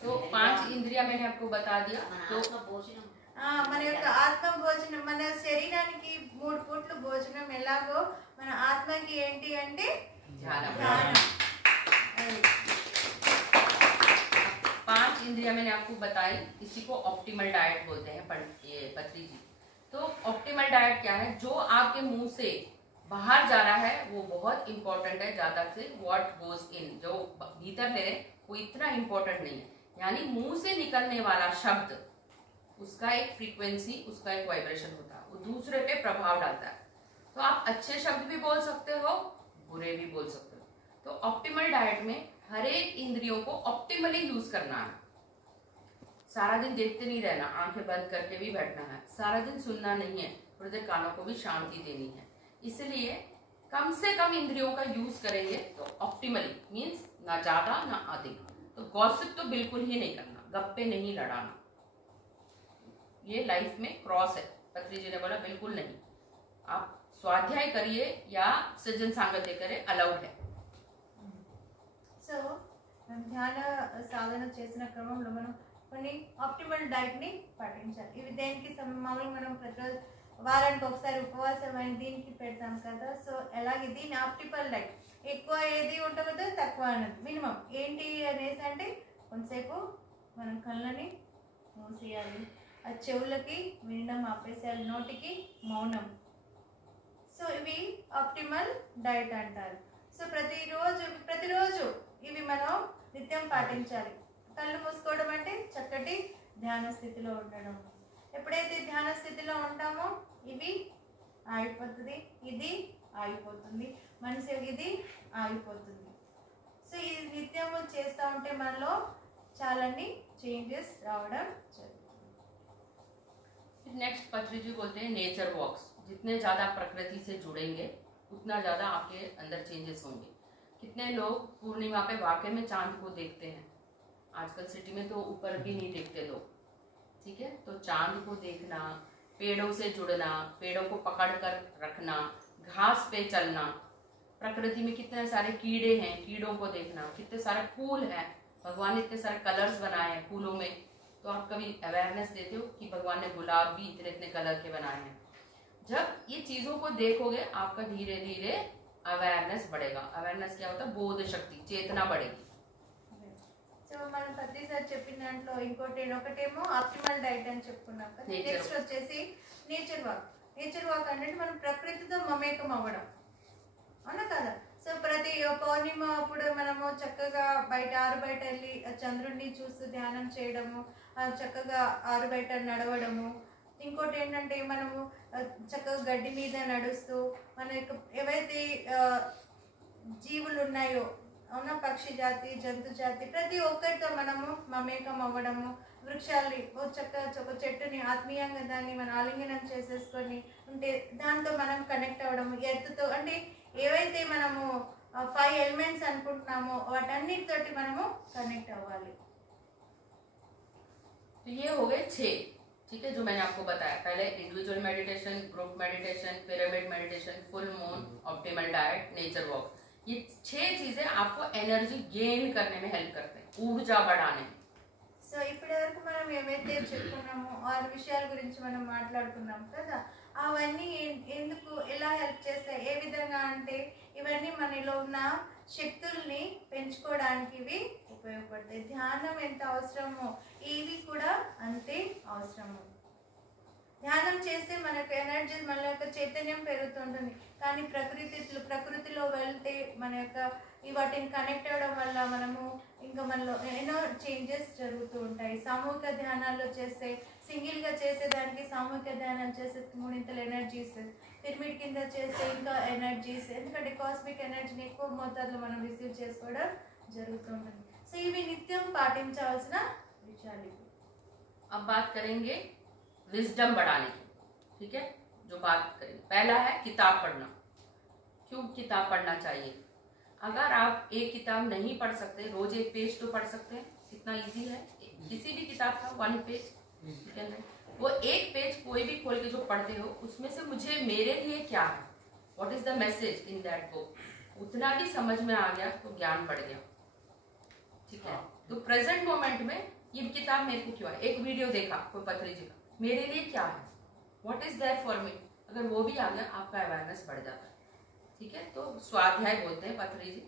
तो 5 इंद्रिया मैंने आपको बता दिया. तो మన యొక్క ఆత్మ భోజనం, మన శరీరానికి 3 పూట్లు భోజనం ఎలాగో మన ఆత్మకి ఏంటి అంటే ధ్యానం. 5 इंद्रिया मैंने आपको बताई, इसी को ऑप्टिमल डाइट बोलते हैं पत्री जी. तो ऑप्टिमल डाइट क्या है? जो आपके मुंह से बाहर जा रहा है वो बहुत इंपॉर्टेंट है ज्यादा से. व्हाट गोज इन, जो भीतर ले रहे वो इतना इंपॉर्टेंट नहीं है. यानी मुंह से निकलने वाला शब्द, उसका एक फ्रीक्वेंसी, उसका एक वाइब्रेशन होता है, वो दूसरे पे प्रभाव डालता है। तो आप अच्छे शब्द भी बोल सकते हो, बुरे भी बोल सकते हो। तो ऑप्टिमल डाइट में हर एक इंद्रियों को ऑप्टिमली यूज करना है। सारा दिन देखते नहीं रहना, आंखें बंद करके भी बैठना है, सारा दिन सुनना नहीं है, थोड़ी देर कानों को भी शांति देनी है। इसलिए कम से कम इंद्रियों का यूज करेंगे तो ऑप्टिमली मीन्स ना ज्यादा ना अधिक। तो गॉसिप तो बिल्कुल ही नहीं करना, गप्पे नहीं लड़ाना, ये लाइफ में क्रॉस है। पत्री जी ने बोला बिल्कुल नहीं, आप स्वाध्याय करिए या सज्जन सांगत्य करें, अलाउड है। సో ధ్యాన సాధన చేసిన క్రమంలో మనం కొన్ని ఆప్టిమల్ డైట్ ని పాటించాలి. ఇవి దేనికి మామూలుగా మనం ప్రతిరోజు వారానికి ఒకసారి ఉపవాసం అని దీనికి పెడతాం కదా. సో అలాగే దీని ఆప్టిమల్ డైట్ ఎక్కువ ఏది ఉండకూడదు, తక్కువ అన్నది మినిమం ఏంటి అనేసి అంటే కొంతసేపు మనం కళ్ళని మూసేయాలి, ఆ చెవులకి వినడం ఆపేసేయాలి, నోటికి మౌనం. సో ఇవి ఆప్టిమల్ డైట్ అంటారు. సో ప్రతిరోజు ఇవి మనం నిత్యం పాటించాలి. కళ్ళు మూసుకోవడం అంటే చక్కటి ధ్యాన స్థితిలో ఉండడం. ఎప్పుడైతే ధ్యాన స్థితిలో ఉంటామో ఇవి ఆగిపోతుంది, ఇది ఆగిపోతుంది, మనసు ఇది ఆగిపోతుంది. సో ఇది నిత్యము చేస్తూ ఉంటే మనలో చాలాన్ని చేంజెస్ రావడం జరుగుతుంది. नेक्स्ट पत्री जी बोलते हैं नेचर वॉक्स। जितने ज़्यादा प्रकृति से जुड़ेंगे उतना ज़्यादा आपके अंदर चेंजेस होंगे। कितने लोग पूर्णिमा पे वाकई में चांद को देखते हैं, आजकल सिटी में तो ऊपर भी नहीं देखते लोग, ठीक है। तो चांद को देखना, पेड़ों से जुड़ना, पेड़ों को पकड़ कर रखना, घास पे चलना, प्रकृति में कितने सारे कीड़े हैं, कीड़ों को देखना, कितने सारे फूल हैं, भगवान ने इतने सारे कलर्स बनाए हैं फूलों में। तो आप कभी अवेयरनेस देते हो कि भगवान ने गुलाब भी इतने इतने कलर के बनाए हैं। जब ये चीजों को देखोगे आपका धीरे धीरे अवेयरनेस बढ़ेगा। अवेयरनेस क्या होता है? बोध शक्ति, चेतना बढ़ेगी। సో మనం ప్రతిసారి చెప్పిన దాంట్లో ఇంకోటి ఒకటేమో ఆప్టిమల్ డైట్ అని చెప్పుకున్నాం కదా. నెక్స్ట్ వచ్చేసి నేచర్ వాక్. నేచర్ వాక్ అంటే మనం ప్రకృతితో మమేకం అవ్వడం, అవునా కదా. సో ప్రతి పౌర్ణిమ అప్పుడు మనము చక్కగా ఆరు బయట వెళ్ళి చంద్రుడిని చూస్తూ ధ్యానం చేయడము, చక్కగా ఆరు బయట నడవడము. ఇంకోటి ఏంటంటే మనము చక్కగా గడ్డి మీద నడుస్తూ మన యొక్క ఏవైతే జీవులు ఉన్నాయో, అవునా, పక్షి జాతి, జంతు జాతి, ప్రతి ఒక్కరితో మనము మమేకం అవ్వడము. వృక్షాలు చక్కగా ఒక చెట్టుని ఆత్మీయంగా దాన్ని మనం ఆలింగనం చేసేసుకొని ఉంటే దాంతో మనం కనెక్ట్ అవ్వడము. ఎర్త్తో అంటే ఏవైతే మనము 5 ఎలిమెంట్స్ అనుకుంటున్నామో వాటన్నిటితోటి మనము కనెక్ట్ అవ్వాలి. तो ये हो गए 6, ठीक है, जो मैंने आपको बताया। पहले individual meditation, group meditation, pyramid meditation, full moon, optimal diet, nature walk. ये 6 चीजें आपको एनर्जी गेन करने में हेल्प करते हैं, ऊर्जा बढ़ाने में। సో ఇప్పటి వరకు మనం ఏవైతే చెప్పుకున్నామో 6 విషయాల గురించి మనం మాట్లాడుకున్నాం కదా. అవన్నీ ఎందుకు, ఎలా హెల్ప్ చేస్తాయి, ఏ విధంగా అంటే ఇవన్నీ మనలో ఉన్న శక్తుల్ని పెంచుకోవడానికి ఇవి ఉపయోగపడతాయి. ధ్యానం ఎంత అవసరమో ఇవి కూడా అంతే అవసరము. ధ్యానం చేస్తే మనకు ఎనర్జీ, మన యొక్క చైతన్యం పెరుగుతుంటుంది. కానీ ప్రకృతిలో వెళ్తే మన యొక్క వాటిని కనెక్ట్ అవ్వడం వల్ల మనము ఇంకా మనలో ఎన్నో చేంజెస్ జరుగుతూ ఉంటాయి. సామూహిక ధ్యానాల్లో చేస్తే, సింగిల్గా చేసేదానికి సామూహిక ధ్యానం చేసే 3 ఎనర్జీస్, పిరమిడ్ కింద చేస్తే ఇంకా ఎనర్జీస్, ఎందుకంటే కాస్మిక్ ఎనర్జీని ఎక్కువ మోతాదులో మనం రిసీవ్ చేసుకోవడం జరుగుతుంటుంది. సో ఇవి నిత్యం పాటించాల్సిన విషయాలు. अब बात करेंगे विजडम बढ़ाने की, ठीक है। जो बात करेंगे, पहला है किताब पढ़ना। क्यों किताब पढ़ना चाहिए? अगर आप एक किताब नहीं पढ़ सकते, रोज एक पेज तो पढ़ सकते हैं, कितना इजी है। किसी भी किताब का 1 पेज, ठीक है, वो एक पेज कोई भी खोल के जो पढ़ते हो उसमें से मुझे मेरे लिए क्या है, what is the message in that book, उतना भी समझ में आ गया तो ज्ञान बढ़ गया, ठीक है। तो प्रेजेंट मोमेंट में ये किताब मेरे को क्यों है, एक वीडियो देखा कोई पत्री जी का, मेरे लिए क्या है, what is there for me, अगर वो भी आ गया आपका अवेयरनेस बढ़ जाता है, ठीक है। तो स्वाध्याय बोलते हैं पत्री जी।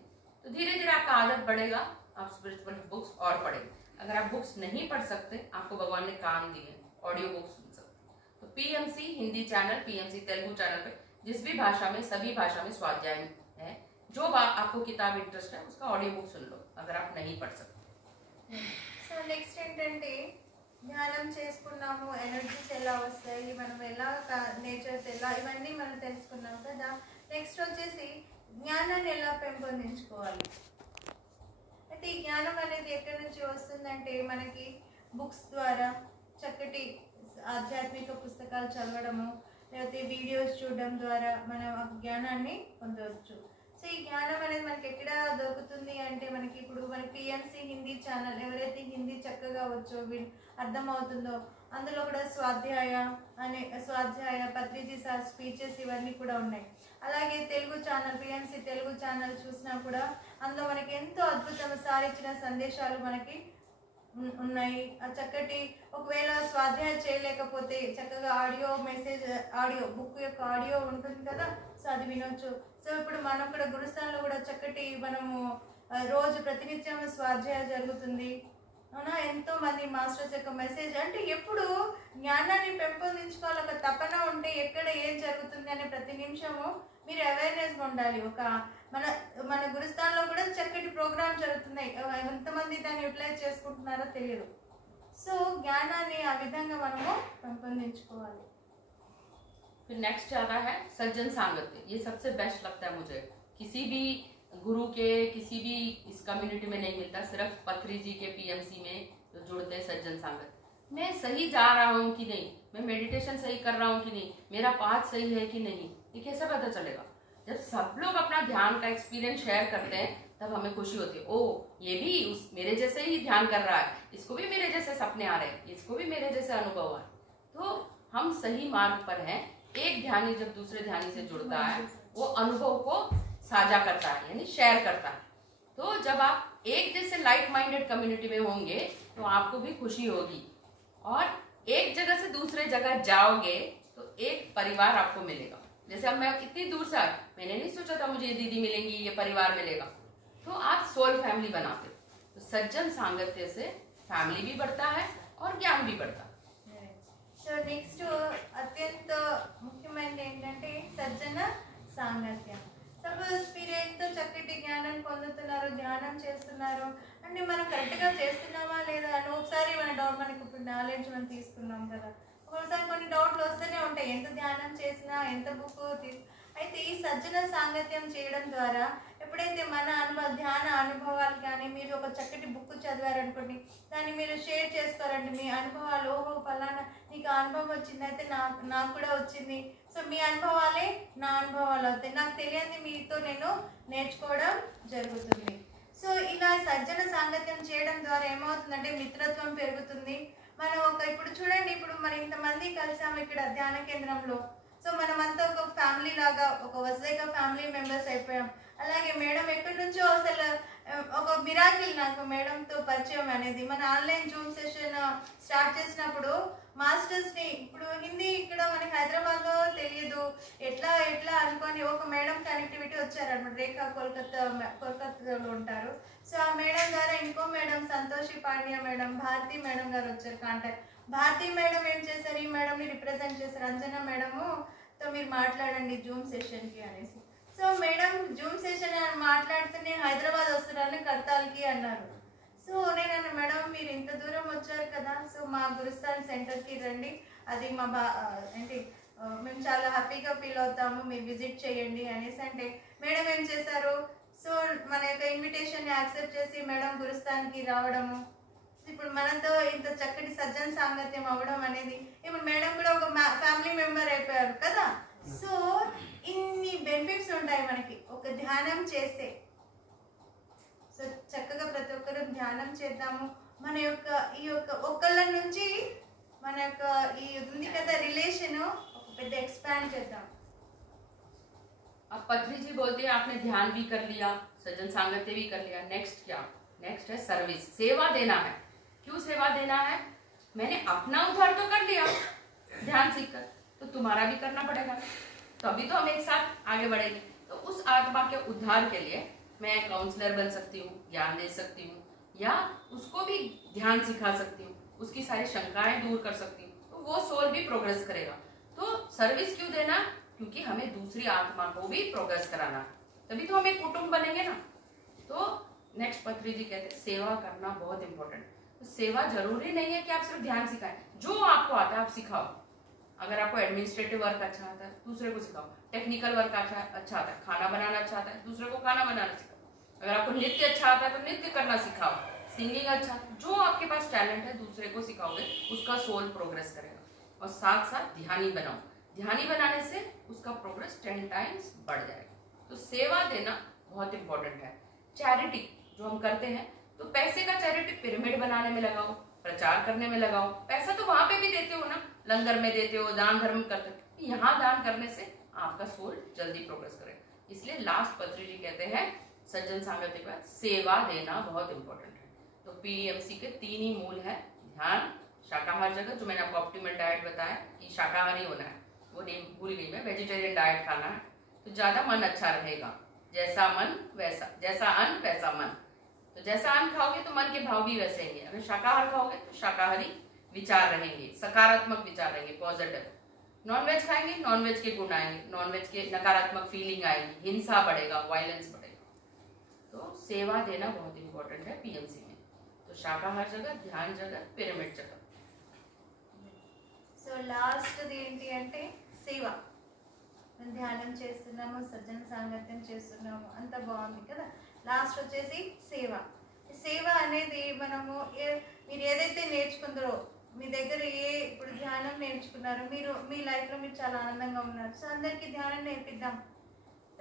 तो धीरे धीरे आपका आदत बढ़ेगा, आप स्पिरिचुअल बुक्स और पढ़ेंगे। अगर आप बुक्स नहीं पढ़ सकते, आपको भगवान ने कान दिए, ऑडियो बुक्स सुन सकते। तो PMC Hindi channel, PMC Telugu channel पे जिस भी भाषा में, सभी भाषा में स्वाध्याय है। जो आपको किताब इंटरेस्ट है उसका ऑडियो बुक सुन लो, अगर आप नहीं पढ़ सकते। సో సో నెక్స్ట్ ఏంటంటే ధ్యానం చేసుకున్నాము, ఎనర్జీస్ ఎలా వస్తాయి, మనం ఎలా నేచర్స్ ఎలా, ఇవన్నీ మనం తెలుసుకున్నాం కదా. నెక్స్ట్ వచ్చేసి జ్ఞానాన్ని ఎలా పెంపొందించుకోవాలి. అయితే ఈ జ్ఞానం అనేది ఎక్కడి నుంచి వస్తుందంటే మనకి బుక్స్ ద్వారా, చక్కటి ఆధ్యాత్మిక పుస్తకాలు చదవడము, లేకపోతే వీడియోస్ చూడడం ద్వారా మనం ఆ జ్ఞానాన్ని పొందవచ్చు. సో ఈ జ్ఞానం అనేది మనకి ఎక్కడ దొరుకుతుంది అంటే మనకి ఇప్పుడు మన పిఎంసి హిందీ ఛానల్, ఎవరైతే హిందీ చక్కగా వచ్చో అర్థమవుతుందో అందులో కూడా స్వాధ్యాయ పత్రిజీ సార్ స్పీచెస్ ఇవన్నీ కూడా ఉన్నాయి. అలాగే Telugu channel, PMC Telugu channel చూసినా కూడా అందులో మనకి ఎంతో అద్భుతం సార్ ఇచ్చిన సందేశాలు మనకి ఉన్నాయి. ఆ చక్కటి ఒకవేళ స్వాధ్యాయం చేయలేకపోతే చక్కగా ఆడియో బుక్ యొక్క ఆడియో ఉంటుంది కదా, సో అది వినొచ్చు. సో ఇప్పుడు మనం కూడా గురుస్థానంలో కూడా చక్కటి మనము రోజు ప్రతినిత్యం స్వాధ్యాయం జరుగుతుంది అవునా. ఎంతో మంది మాస్టర్స్ యొక్క మెసేజ్ అంటే ఎప్పుడు జ్ఞానాన్ని పెంపొందించుకోవాలి, ఒక తపన ఉంటే ఎక్కడ ఏం జరుగుతుంది అనే ప్రతి నిమిషము మీరు అవేర్నెస్ ఉండాలి. ఒక మన గురుస్థానంలో కూడా చక్కటి ప్రోగ్రామ్ జరుగుతున్నాయి, ఎంతమంది దాన్ని యూటిలైజ్ చేసుకుంటున్నారో తెలియదు. సో ज्ञानाన్ని ఆ విధంగా మనము పెంపొందించుకోవాలి. फिर नेक्स्ट आता है सज्जन सांगत्य। ये सबसे बेस्ट लगता है मुझे, किसी भी गुरु के किसी भी इस कम्युनिटी में नहीं मिलता, सिर्फ पत्री जी के पीएमसी में जो जुड़ते हैं सज्जन सांगत। मैं सही जा रहा हूँ कि नहीं, मैं मेडिटेशन सही कर रहा हूँ कि नहीं, मेरा पाथ सही है कि नहीं, ये कैसे पता चलेगा? जब सब लोग अपना ध्यान का एक्सपीरियंस शेयर करते हैं तब हमें खुशी होती है, ओ ये भी मेरे जैसे ही ध्यान कर रहा है, इसको भी मेरे जैसे सपने आ रहे हैं, इसको भी मेरे जैसे अनुभव है। तो हम सही मार्ग पर हैं। एक ध्यानी जब दूसरे ध्यानी से जुड़ता है वो अनुभव को साझा करता है, यानी शेयर करता है। तो जब आप एक जैसे लाइट माइंडेड कम्युनिटी में होंगे तो आपको भी खुशी होगी, और एक जगह से दूसरे जगह जाओगे तो एक परिवार आपको मिलेगा। जैसे अब मैं इतनी दूर से आई, मैंने नहीं सोचा था मुझे ये दीदी मिलेंगी, ये परिवार मिलेगा, तो आप सोल फैमिली बनाते हो। तो सज्जन सांगत्य से फैमिली भी बढ़ता है और ज्ञान भी बढ़ता है। సో నెక్స్ట్ అత్యంత ముఖ్యమైనది ఏంటంటే సజ్జన సాంగత్యం. సపోజ్ మీరు ఎంతో చక్కటి జ్ఞానం పొందుతున్నారు, ధ్యానం చేస్తున్నారు అంటే మనం కరెక్ట్గా చేస్తున్నామా లేదా అని ఒకసారి మన డౌట్, మనకి ఇప్పుడు నాలెడ్జ్ మనం తీసుకున్నాం కదా, ఒకసారి కొన్ని డౌట్లు వస్తూనే ఉంటాయి ఎంత ధ్యానం చేసినా, ఎంత బుక్ అయితే ఈ సజ్జన సాంగత్యం చేయడం ద్వారా ఎప్పుడైతే మన ధ్యాన అనుభవాలు కానీ, మీరు ఒక చక్కటి బుక్ చదివారనుకోండి, దాన్ని మీరు షేర్ చేసుకోరండి మీ అనుభవాలు, ఓహో పలానా నీకు అనుభవం వచ్చింది, అయితే నాకు కూడా వచ్చింది, సో మీ అనుభవాలే నా అనుభవాలు అవుతాయి, నాకు తెలియంది మీతో నేను నేర్చుకోవడం జరుగుతుంది. సో ఇలా సజ్జన సాంగత్యం చేయడం ద్వారా ఏమవుతుందంటే మిత్రత్వం పెరుగుతుంది. మనం ఇప్పుడు చూడండి, ఇప్పుడు మనం ఇంతమంది కలిసాము ఇక్కడ ధ్యాన కేంద్రంలో, సో మనమంతా ఒక ఫ్యామిలీ లాగా, ఒక వసుదైక ఫ్యామిలీ మెంబర్స్ అయిపోయాం. అలాగే మేడం ఎక్కడి నుంచో అసలు ఒక మిరాకిల్ నాకు మేడంతో పరిచయం అనేది. మన ఆన్లైన్ జూమ్ సెషన్ స్టార్ట్ చేసినప్పుడు మాస్టర్స్ని, ఇప్పుడు హిందీ ఇక్కడ మనకి హైదరాబాద్లో తెలియదు, ఎట్లా అనుకొని ఒక మేడం కనెక్టివిటీ వచ్చారనమాట. రేఖా కోల్కతాలో ఉంటారు. సో ఆ మేడం ద్వారా ఇంకో madam Santoshi Pandya madam, Bharathi madam గారు వచ్చారు కాంటాక్ట్. భారతి మేడం ఏం చేశారు, ఈ మేడంని రిప్రజెంట్ చేశారు, అంజనా మేడము తో మీరు మాట్లాడండి జూమ్ సెషన్కి అనేసి. సో మేడం జూమ్ సెషన్ మాట్లాడుతూనే హైదరాబాద్ వస్తున్నారని కడతాల్కి అన్నారు. సో నేను అన్న మేడం మీరు ఇంత దూరం వచ్చారు కదా, సో మా గురుస్థాన్ సెంటర్కి రండి, అది మా ఏంటి మేము చాలా హ్యాపీగా ఫీల్ అవుతాము, మీరు విజిట్ చేయండి అనేసి అంటే మేడం ఏం చేశారు, సో మన యొక్క ఇన్విటేషన్ యాక్సెప్ట్ చేసి మేడం గురుస్థాన్కి రావడము, ఇప్పుడు మనతో ఇంత చక్కటి సజ్జన సాంగత్యం అవ్వడం అనేది, ఇప్పుడు మేడం కూడా ఒక ఫ్యామిలీ మెంబర్ అయిపోయారు కదా. సో ఇన్ని బెనిఫిట్స్ ఉంటాయి మనకి ఒక ధ్యానం చేస్తే. సో చక్కగా ప్రతి ఒక్కరు ధ్యానం చేద్దాము. మన యొక్క ఈ యొక్క ఒకళ్ళ నుంచి మన యొక్క ఈ ఉంది కదా రిలేషన్ ఒక పెద్ద ఎక్స్పాండ్ చేద్దాం. अब पत्री जी बोलते हैं आपने ध्यान भी कर लिया, सज्जन सांगत्य भी कर लिया, नेक्स्ट क्या? नेक्स्ट है सर्विस, सेवा देना है। क्यों सेवा देना है? मैंने अपना उद्धार तो कर लिया ध्यान सीखकर, तो तुम्हारा भी करना पड़ेगा, तभी तो हम एक साथ आगे बढ़ेंगे। तो उस आत्मा के उद्धार के लिए मैं काउंसलर बन सकती हूँ, ज्ञान दे सकती हूँ, या उसको भी ध्यान सिखा सकती हूँ, उसकी सारी शंकाएं दूर कर सकती हूँ, तो वो सोल भी प्रोग्रेस करेगा। तो सर्विस क्यों देना? क्योंकि हमें दूसरी आत्मा को भी प्रोग्रेस कराना, तभी तो हम एक कुटुंब बनेंगे ना। तो नेक्स्ट पत्री जी कहते हैं सेवा करना बहुत इंपॉर्टेंट। तो तो सेवा जरूरी नहीं है कि आप सिर्फ ध्यान सिखाएं, जो आपको आता है आप सिखाओ। अगर आपको एडमिनिस्ट्रेटिव वर्क अच्छा आता है दूसरे को सिखाओ, टेक्निकल वर्क अच्छा आता है, खाना बनाना अच्छा आता है दूसरे को खाना बनाना सिखाओ, अगर आपको नृत्य अच्छा आता है तो नृत्य करना सिखाओ, सिंगिंग अच्छा, जो आपके पास टैलेंट है दूसरे को सिखाओगे उसका सोल प्रोग्रेस करेगा। और साथ साथ ध्यानी बनाओ, ध्यानी बनाने से उसका प्रोग्रेस 10 टाइम्स बढ़ जाएगा। तो सेवा देना बहुत इंपॉर्टेंट है। चैरिटी जो हम करते हैं, तो पैसे का चैरिटी पिरामिड बनाने में लगाओ, प्रचार करने में लगाओ। पैसा तो वहां पे भी देते हो ना, लंगर में देते हो, दान धर्म करते हो, यहाँ दान करने से आपका सोल जल्दी प्रोग्रेस करेगा। इसलिए लास्ट पत्री जी कहते हैं सज्जन सांगत्य के बाद सेवा देना बहुत इंपॉर्टेंट है। तो पीएमसी के 3 ही मूल है, ध्यान, शाकाहार जगत, जो मैंने आपको ऑप्टिमल डाइट बताया कि शाकाहारी होना है, वो नहीं भूल गई मैं, वेजिटेरियन डाइट खाना है, तो ज्यादा मन अच्छा रहेगा। जैसा मन वैसा, जैसा अन्न वैसा मन, तो जैसा अन्न खाओगे तो मन के भाव भी वैसे होंगे। अगर शाकाहार खाओगे तो शाकाहारी विचार रहेंगे, सकारात्मक विचार रहेंगे, पॉजिटिव। नॉनवेज खाएंगे, नॉनवेज के गुण आएंगे, नॉनवेज के नकारात्मक फीलिंग आएगी, हिंसा बढ़ेगा, वायलेंस बढ़ेगा। तो सेवा देना बहुत इंपॉर्टेंट है पीएमसी में। तो शाकाहार जगत, ध्यान जगत, पिरामिड जगत। సో లాస్ట్ది ఏంటి అంటే సేవ. మనం ధ్యానం చేస్తున్నాము, సజ్జన సాంగత్యం చేస్తున్నాము, అంత బాగుంది కదా. లాస్ట్ వచ్చేసి సేవ. సేవ అనేది మనము మీరు ఏదైతే నేర్చుకుందరో, మీ దగ్గర ఇప్పుడు ధ్యానం నేర్చుకున్నారు, మీరు మీ లైఫ్లో మీరు చాలా ఆనందంగా ఉన్నారు, సో అందరికీ ధ్యానం నేర్పిద్దాం,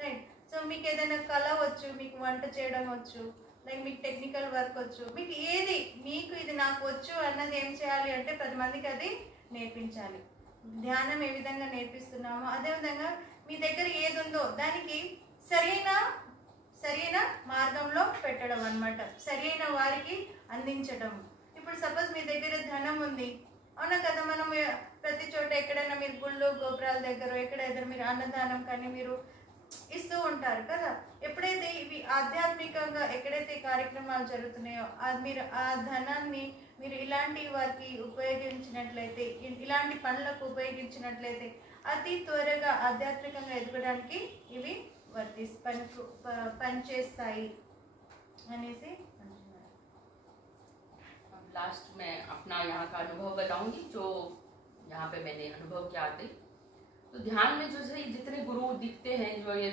రైట్. సో మీకు ఏదైనా కళ వచ్చు, మీకు వంట చేయడం వచ్చు, లైక్ మీకు టెక్నికల్ వర్క్ వచ్చు, మీకు ఏది మీకు ఇది నాకు వచ్చు అన్నది ఏం చేయాలి అంటే 10 మందికి అది నేర్పించాలి. ధ్యానం ఏ విధంగా నేర్పిస్తున్నామో అదేవిధంగా మీ దగ్గర ఏది ఉందో దానికి సరైన మార్గంలో పెట్టడం అన్నమాట, సరైన వారికి అందించడం. ఇప్పుడు సపోజ్ మీ దగ్గర ధనం ఉంది, అవునా కదా, మనం ప్రతి చోట ఎక్కడైనా మీరు గుళ్ళు గోపురాల దగ్గర ఎక్కడైనా మీరు అన్నదానం కానీ మీరు ఇస్తూ ఉంటారు కదా. ఎప్పుడైతే ఇవి ఆధ్యాత్మికంగా ఎక్కడైతే కార్యక్రమాలు జరుగుతున్నాయో మీరు ఆ ధనాన్ని మీరు ఇలాంటి వారికి ఉపయోగించినట్లయితే, ఇలాంటి పనులకు ఉపయోగించినట్లయితే అతి త్వరగా ఆధ్యాత్మికంగా ఎదగడానికి ఇవి పనిచేస్తాయి అనేసి అంటున్నారు. लास्ट में अपना यहाँ का अनुभव बताऊंगी, जो यहाँ पे मैंने अनुभव किया थे। तो ध्यान में जो है जितने गुरु दिखते हैं, जो ये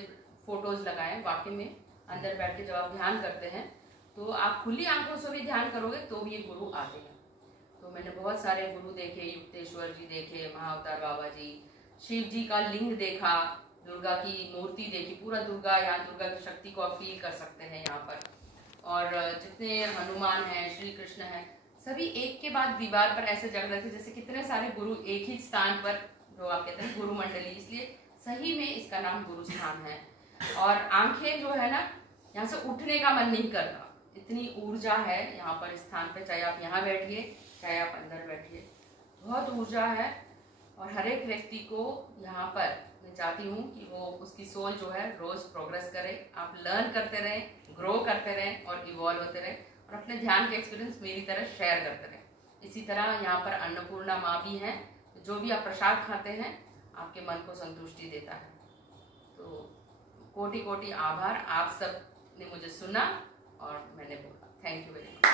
फोटोज लगाए, वाकई में अंदर बैठ के जब आप ध्यान करते हैं तो आप खुली आंखों से भी ध्यान करोगे तो भी ये गुरु आते हैं। तो मैंने बहुत सारे गुरु देखे, युक्तेश्वर जी देखे, महाअवतार बाबा जी, शिव जी का लिंग देखा, दुर्गा की मूर्ति देखी, पूरा दुर्गा, यहाँ दुर्गा की शक्ति को आप फील कर सकते हैं यहाँ पर। और जितने हनुमान हैं, श्री कृष्ण हैं, सभी एक के बाद दीवार पर ऐसे जग रहे थे जैसे कितने सारे गुरु एक ही स्थान पर, जो आप कहते हैं गुरु मंडली, इसलिए सही में इसका नाम गुरु स्थान है। और आंखें जो है ना, यहाँ से उठने का मन नहीं करता, इतनी ऊर्जा है यहाँ पर स्थान पे, चाहे आप यहाँ बैठिए चाहे आप अंदर बैठिए, बहुत ऊर्जा है। और हर एक व्यक्ति को यहाँ पर मैं चाहती हूँ कि वो उसकी सोल जो है रोज प्रोग्रेस करे, आप लर्न करते रहें, ग्रो करते रहें और इवॉल्व होते रहें, और अपने ध्यान के एक्सपीरियंस मेरी तरह शेयर करते रहें। इसी तरह यहाँ पर अन्नपूर्णा माँ भी हैं, जो भी आप प्रसाद खाते हैं आपके मन को संतुष्टि देता है। तो कोटि कोटि आभार, आप सब ने मुझे सुना और मैंने बोला। Thank you very much.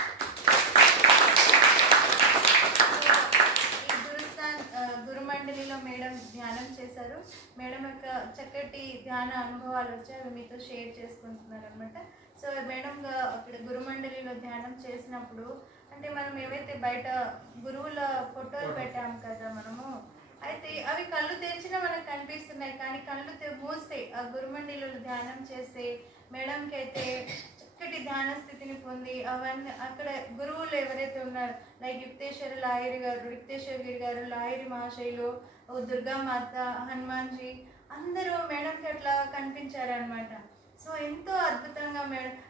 గురు మండలిలో మేడం ధ్యానం చేశారు. మేడం యొక్క చక్కటి ధ్యాన అనుభవాలు వచ్చాయి, అవి మీతో షేర్ చేసుకుంటున్నారు అనమాట. సో మేడం అక్కడ గురు మండలిలో ధ్యానం చేసినప్పుడు అంటే మనం ఏవైతే బయట గురువుల ఫోటోలు పెట్టాము కదా మనము, అయితే అవి కళ్ళు తెరిచినా మనకు కనిపిస్తున్నాయి, కానీ కళ్ళు మూస్తే ఆ గురు మండలిలో ధ్యానం చేస్తే మేడంకి అయితే చక్కటి ధ్యాన స్థితిని పొంది అవన్నీ అక్కడ గురువులు ఎవరైతే ఉన్నారో, లైక్ యుక్తేశ్వర లాయరి గారు, యుక్తేశ్వర గిరి గారు, లాయరి మహాశైలు, దుర్గామాత, హనుమాన్ జీ, అందరూ మేడంకి అట్లా కనిపించారనమాట. సో ఎంతో అద్భుతంగా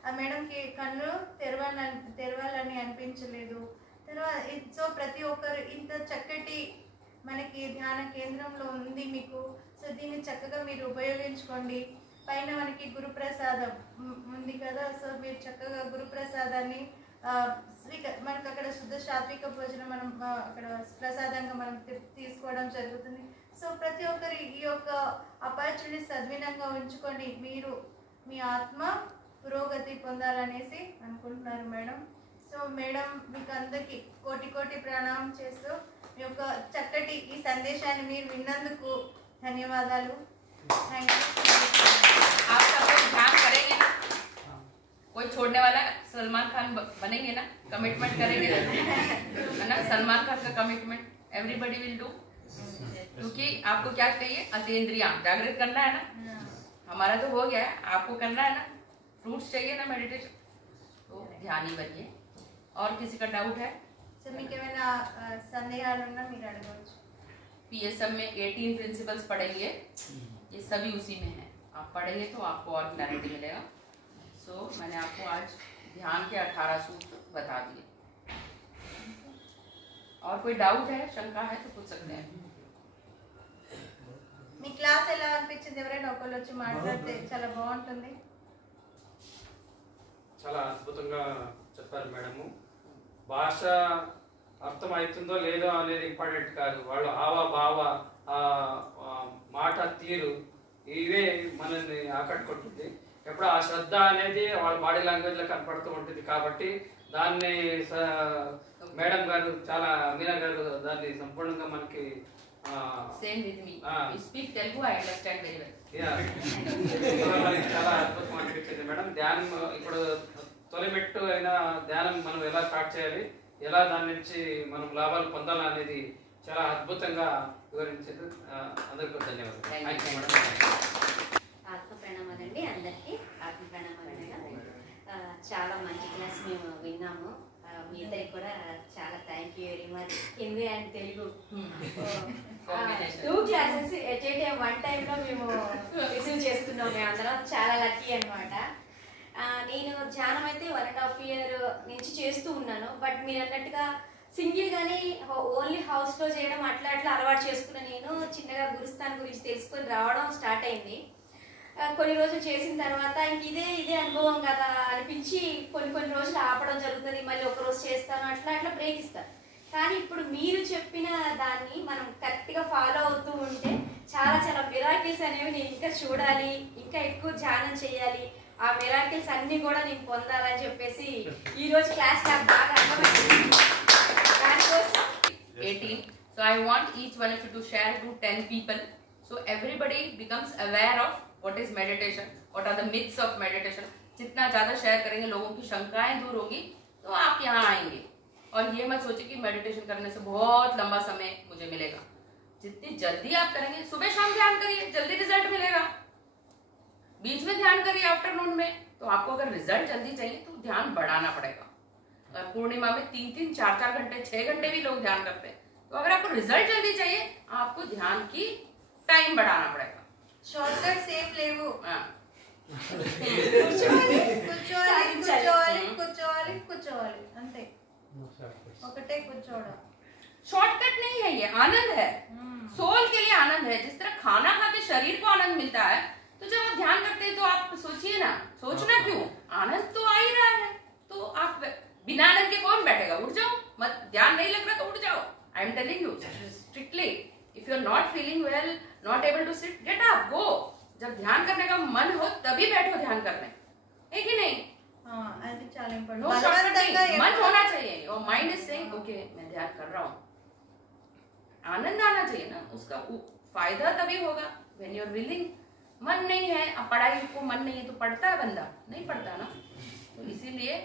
ఆ మేడంకి కన్ను తెరవాలని అనిపించలేదు. తర్వాత సో ప్రతి ఒక్కరు ఇంత చక్కటి మనకి ధ్యాన కేంద్రంలో ఉంది మీకు, సో దీన్ని చక్కగా మీరు ఉపయోగించుకోండి. పైన మనకి గురుప్రసాదం ఉంది కదా, సో మీరు చక్కగా గురుప్రసాదాన్ని మనకు అక్కడ శుద్ధ సాత్విక భోజనం మనం అక్కడ ప్రసాదంగా మనం తీసుకోవడం జరుగుతుంది. సో ప్రతి ఒక్కరు ఈ యొక్క ఆపర్చునిటీ సద్వినంగా ఉంచుకొని మీరు మీ ఆత్మ పురోగతి పొందాలనేసి అనుకుంటున్నారు మేడం. సో మేడం మీకు అందరికి కోటి కోటి ప్రణామం చేస్తూ మీ యొక్క చక్కటి ఈ సందేశాన్ని మీరు విన్నందుకు ధన్యవాదాలు. Thank you. आप सब लोग ध्यान करेंगे ना, कोई छोड़ने वाला सलमान खान बनेंगे ना, कमिटमेंट करेंगे ना, है ना, सलमान खान का कमिटमेंट एवरीबडी विल डू, क्योंकि आपको क्या चाहिए, अतीन्द्रियां जागृत करना है ना, हमारा तो हो गया है, आपको करना है ना, फ्रूट्स चाहिए ना मेडिटेशन, तो ध्यानी बनिए. और किसी का डाउट है? సో మీకు ఏమైనా సందేహాలు ఉన్నా మీరు అడగవచ్చు. पीएसएम में 18 प्रिंसिपल्स पढ़ेंगे, ये सभी उसी में है. आप पढ़ेंगे तो आपको और क्लैरिटी मिलेगा. सो मैंने आपको आज ध्यान के 18 सूत्र बता दिए. और कोई डाउट है, शंका है तो पूछ सकते हैं. మీ క్లాస్ ఎలా అనిపించింది? ఎవరైనా ఒకళ్ళు వచ్చి మాట్లాడితే చాలా బాగుంటుంది. చాలా అద్భుతంగా చెప్పారు మేడము. భాష అర్థం అవుతుందో లేదో అనేది ఇంపార్టెంట్ కాదు, వాళ్ళు హావ భావ మాట తీరు ఇవే మనల్ని ఆకట్టుకుంటుంది. ఎప్పుడు ఆ శ్రద్ధ అనేది వాళ్ళ బాడీ లాంగ్వేజ్లో కనపడుతూ ఉంటుంది. కాబట్టి దాన్ని మేడం గారు చాలా మీనా గారు దాన్ని సంపూర్ణంగా మనకి same with me speak Telugu, I understand very well. చాలా అద్భుతం అనిపించింది మేడం. ధ్యానం ఇప్పుడు తొలిమెట్టు అయిన ధ్యానం మనం ఎలా స్టార్ట్ చేయాలి, ఎలా దాని నుంచి మనం లాభాలు పొందాలి అనేది చాలా అద్భుతంగా వివరించారు. అందరికీ ధన్యవాదాలు. ఆత్మ ప్రణామాలండి అందరికీ. ఆత్మ ప్రణామాలండి. చాలా మంచి క్లాస్ మేము విన్నాము. మీ ఇద్దరికి కూడా చాలా thank you very much. Hindi and Telugu 2 classes at a time 1 టైంలో మేము రిసీవ్ చేసుకున్నాం. మేము అందరం చాలా లక్కీ అనమాట. నేను ధ్యానం అయితే 1.5 year నుంచి చేస్తూ ఉన్నాను. బట్ మీరు అన్నట్టుగా సింగిల్ గానీ ఓన్లీ హౌస్ లో చేయడం అట్లా అట్లా అలవాటు చేసుకున్న నేను చిన్నగా గురుస్థాన్ గురించి తెలుసుకొని రావడం స్టార్ట్ అయింది. కొన్ని రోజులు చేసిన తర్వాత ఇంక ఇదే అనుభవం కదా అనిపించి కొన్ని రోజులు ఆపడం జరుగుతుంది. మళ్ళీ ఒక రోజు చేస్తాను, అట్లా అట్లా బ్రేక్ ఇస్తాను. కానీ ఇప్పుడు మీరు చెప్పిన దాన్ని మనం కరెక్ట్గా ఫాలో అవుతూ ఉంటే చాలా చాలా మిరాకిల్స్ అనేవి నేను ఇంకా చూడాలి, ఇంకా ఎక్కువ ధ్యానం చేయాలి, ఆ మిరాకిల్స్ అన్ని కూడా నేను పొందాలని చెప్పేసి ఈ రోజు క్లాస్ నాకు బాగా అర్థమైంది. దానికోసం 18. So I want each one of you to share to 10 people. So everybody becomes aware of what is meditation, what are the myths of meditation. जितना ज़्यादा शेयर करेंगे लोगों की शंकाएं दूर होगी तो आप यहाँ आएंगे. और ये मत सोचिए कि मेडिटेशन करने से बहुत लंबा समय मुझे मिलेगा. जितनी जल्दी आप करेंगे, सुबह शाम ध्यान करिए, जल्दी रिजल्ट मिलेगा. बीच में ध्यान करिए आफ्टरनून में, तो आपको अगर रिजल्ट जल्दी चाहिए तो ध्यान बढ़ाना पड़ेगा. पूर्णिमा में 3-3, 4-4 घंटे, 6 घंटे भी लोग ध्यान करते हैं. तो अगर आपको रिजल्ट जल्दी चाहिए आपको ध्यान की टाइम बढ़ाना पड़ेगा. షార్ట్ కట్స్ ఏం లేవు. हाँ. కూర్చోవాలి కూర్చోవాలి కూర్చోవాలి కూర్చోవాలి కూర్చోవాలి అంతే. ఒకటే కూర్చోవడం. शॉर्टकट नहीं है, ये आनंद है. सोल के लिए आनंद है. जिस तरह खाना खा के शरीर को आनंद मिलता है, तो जब आप ध्यान करते हैं तो आप सोचिए ना, सोचना क्यों, आनंद तो आ ही रहा है. तो आप बिना आनंद के कौन बैठेगा? उठ जाओ. मत, ध्यान नहीं लग रहा तो उठ जाओ. I am telling you strictly, if you are not feeling well, not able to sit, get up, go. जब ध्यान करने का मन हो तभी बैठो ध्यान करने, है कि नहीं? అది చాలా ఇంపార్టెంట్. नो शॉर्टकट नहीं, मन होना चाहिए. Your mind is saying okay मैं ध्यान कर रहा हूँ. आनंद आना चाहिए ना, उसका फायदा तभी होगा व्हेन यू आर विलिंग. मन नहीं है, अब पढ़ाई को मन नहीं है तो पढ़ता है बंदा? नहीं पढ़ता ना. तो इसीलिए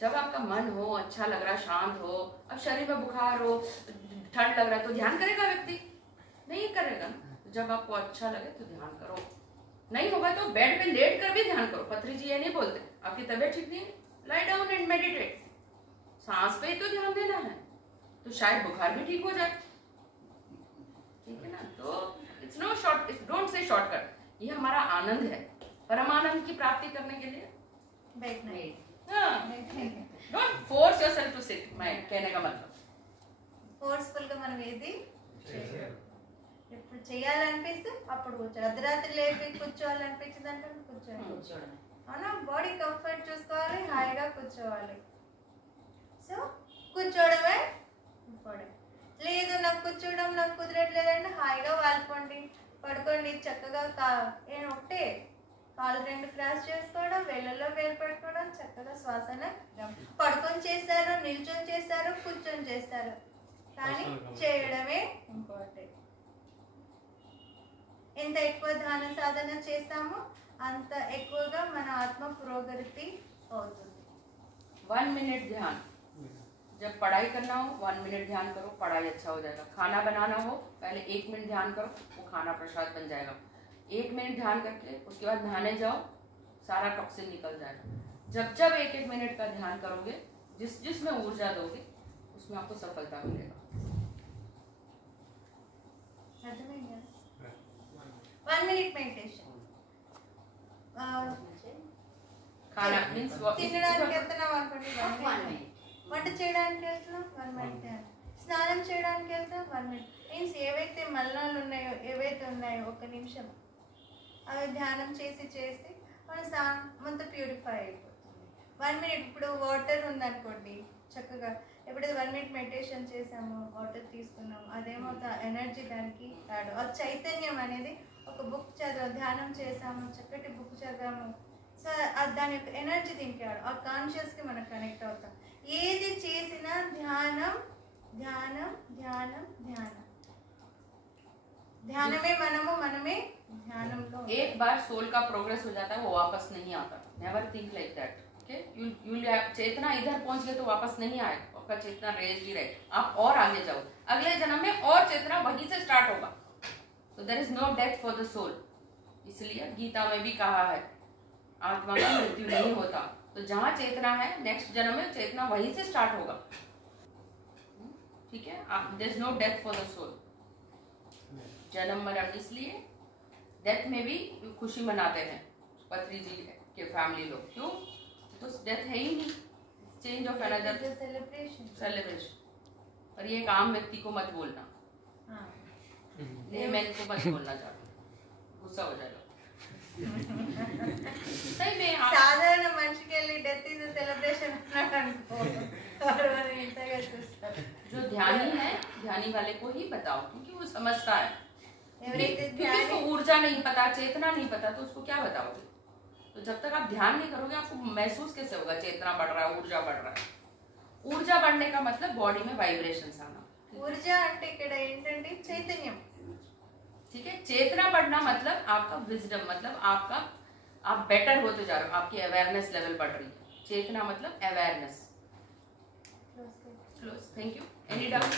जब आपका मन हो, अच्छा लग रहा, शांत हो, अब शरीर में बुखार हो, ठंड लग रहा है तो ध्यान करेगा व्यक्ति? नहीं करेगा ना. जब आपको अच्छा लगे तो ध्यान करो. नहीं होगा तो बेड पे लेट कर भी ध्यान करो. पत्री जी ये नहीं बोलते आपकी तबीयत ठीक नहीं है, लाई डाउन एंड मेडिटेट. सांस पे ही तो ध्यान देना है, तो शायद बुखार भी ठीक हो जाए. ठीक है ना. तो it's no short, don't say shortcut. ये हमारा आनंद है. परमानंद की प्राप्ति करने के लिए don't force yourself to sit. मैं कहने का मतलब ఫోర్స్ఫుల్ గా మనం ఏది ఎప్పుడు చేయాలనిపిస్తే అప్పుడు కూర్చోవాలి. అర్ధరాత్రి లేపి కూర్చోవాలనిపించింది అంటే కూర్చోవాలి. అవునా, బాడీ కంఫర్ట్ చూసుకోవాలి, హాయిగా కూర్చోవాలి. సో కూర్చోవడమే ఇంపార్టెంట్. లేదు నాకు కూర్చోవడం నాకు కుదరట్లేదంటే హాయిగా వాలిపోండి, పడుకోండి చక్కగా. ఒకటే కాళ్ళు రెండు క్రాస్ చేసుకోవడం, వేళ్ళలో వేలు పట్టుకోవడం, చక్కగా శ్వాసన పడుకొని చేస్తారు, నిల్చొని చేస్తారు, కూర్చొని చేస్తారు, కానీ చేయడమే ఇంపార్టెంట్. ఎంత ఎక్కువ ధ్యాన సాధన చేస్తామో అంత ఎక్కువగా మన ఆత్మ పురోగతి అవుతుంది. 1 मिनट ध्यान, जब पढ़ाई करना हो 1 मिनट ध्यान करो, पढ़ाई अच्छा हो जाएगा. खाना बनाना हो पहले 1 मिनट ध्यान करो, वो खाना प्रसाद बन जाएगा. 1 मिनट ध्यान करके उसके बाद नहाने जाओ, सारा टॉक्सिन निकल जाएगा. जब जब 1-1 मिनट का ध्यान करोगे, जिसमें ऊर्जा दोगे उसमें आपको सफलता मिलेगा. 1 मिनट मेडिटेशन. खाना मीन्स తినడానికి వెళ్తున్నాం అనుకోండి 1 మినిట్, వంట చేయడానికి వెళ్తున్నాం 1 మినిట్, స్నానం చేయడానికి వెళ్తాం 1 మినిట్. మీన్స్ ఏవైతే మలినాలు ఉన్నాయో, ఏవైతే ఉన్నాయో 1 నిమిషం అవి ధ్యానం చేసి చేసి మన మొత్తం ప్యూరిఫై అయిపోతుంది. 1 మినిట్. ఇప్పుడు వాటర్ ఉందనుకోండి, చక్కగా ఎప్పుడైతే 1 మినిట్ మెడిటేషన్ చేసామో, వాటర్ తీసుకున్నాము, అదేమో ఎనర్జీ దానికి రాడు. ఆ చైతన్యం అనేది ఒక బుక్ చదివాము, ధ్యానం చేసాము, చక్కటి బుక్ చదివాము, సో దాని యొక్క ఎనర్జీ దీనికి రాడు. ఆ కాన్షియస్కి మనం కనెక్ట్ అవుతాం. ఏది చేసినా ధ్యానం ధ్యానం ధ్యానం ధ్యానం ధ్యానమే మనమే ధ్యానంలో. एक बार सोल का प्रोग्रेस हो जाता है, वो वापस नहीं आता. Never think like that. Okay, you चेतना इधर पहुंच गए तो वापस नहीं आएगा. आपका चेतना रेज ही रहे. आप और आगे जाओ, अगले जन्म में और चेतना वहीं से स्टार्ट होगा. तो there is no death for the soul. इसलिए गीता में भी कहा है आत्मा का मृत्यु नहीं होता. तो जहाँ चेतना है नेक्स्ट जन्म में चेतना वहीं से स्टार्ट होगा. ठीक है, there is no death for the soul. जन्म मरण, इसलिए डेथ में भी खुशी मनाते हैं पत्री जी के फैमिली लोग. क्यों? तो डेथ है ही नहीं, चेंज ऑफ अनदर सेलिब्रेशन. पर ये एक आम व्यक्ति को मत बोलना, लेमैन को मत बोलना चाहते, गुस्सा हो जाएगा. सही में సాధారణ మనిషికి వెళ్ళి డెత్ ఇస్ సెలబ్రేషన్ అన్నాడు అనుకో, ఇంతగా చూస్తారు. जो ध्यानी है, ध्यानी वाले को ही बताओ, क्योंकि वो समझता है. ఎవరైతే क्योंकि उसको ऊर्जा नहीं पता, चेतना नहीं पता, तो उसको क्या बताओगे? तो जब तक आप ध्यान नहीं करोगे आपको महसूस कैसे होगा चेतना बढ़ रहा है, ऊर्जा बढ़ रहा है? ऊर्जा बढ़ने का मतलब बॉडी में वाइब्रेशंस आना. ఊర్జ అంటే ఇక్కడ ఏంటంటే చైతన్యం. ठीक है, चेतना बढ़ना मतलब आपका विजडम, मतलब आपका आप बेटर होते जा रहे हो, आपकी अवेयरनेस लेवल बढ़ रही है. चेतना मतलब awareness. Close. Thank you. Any doubt?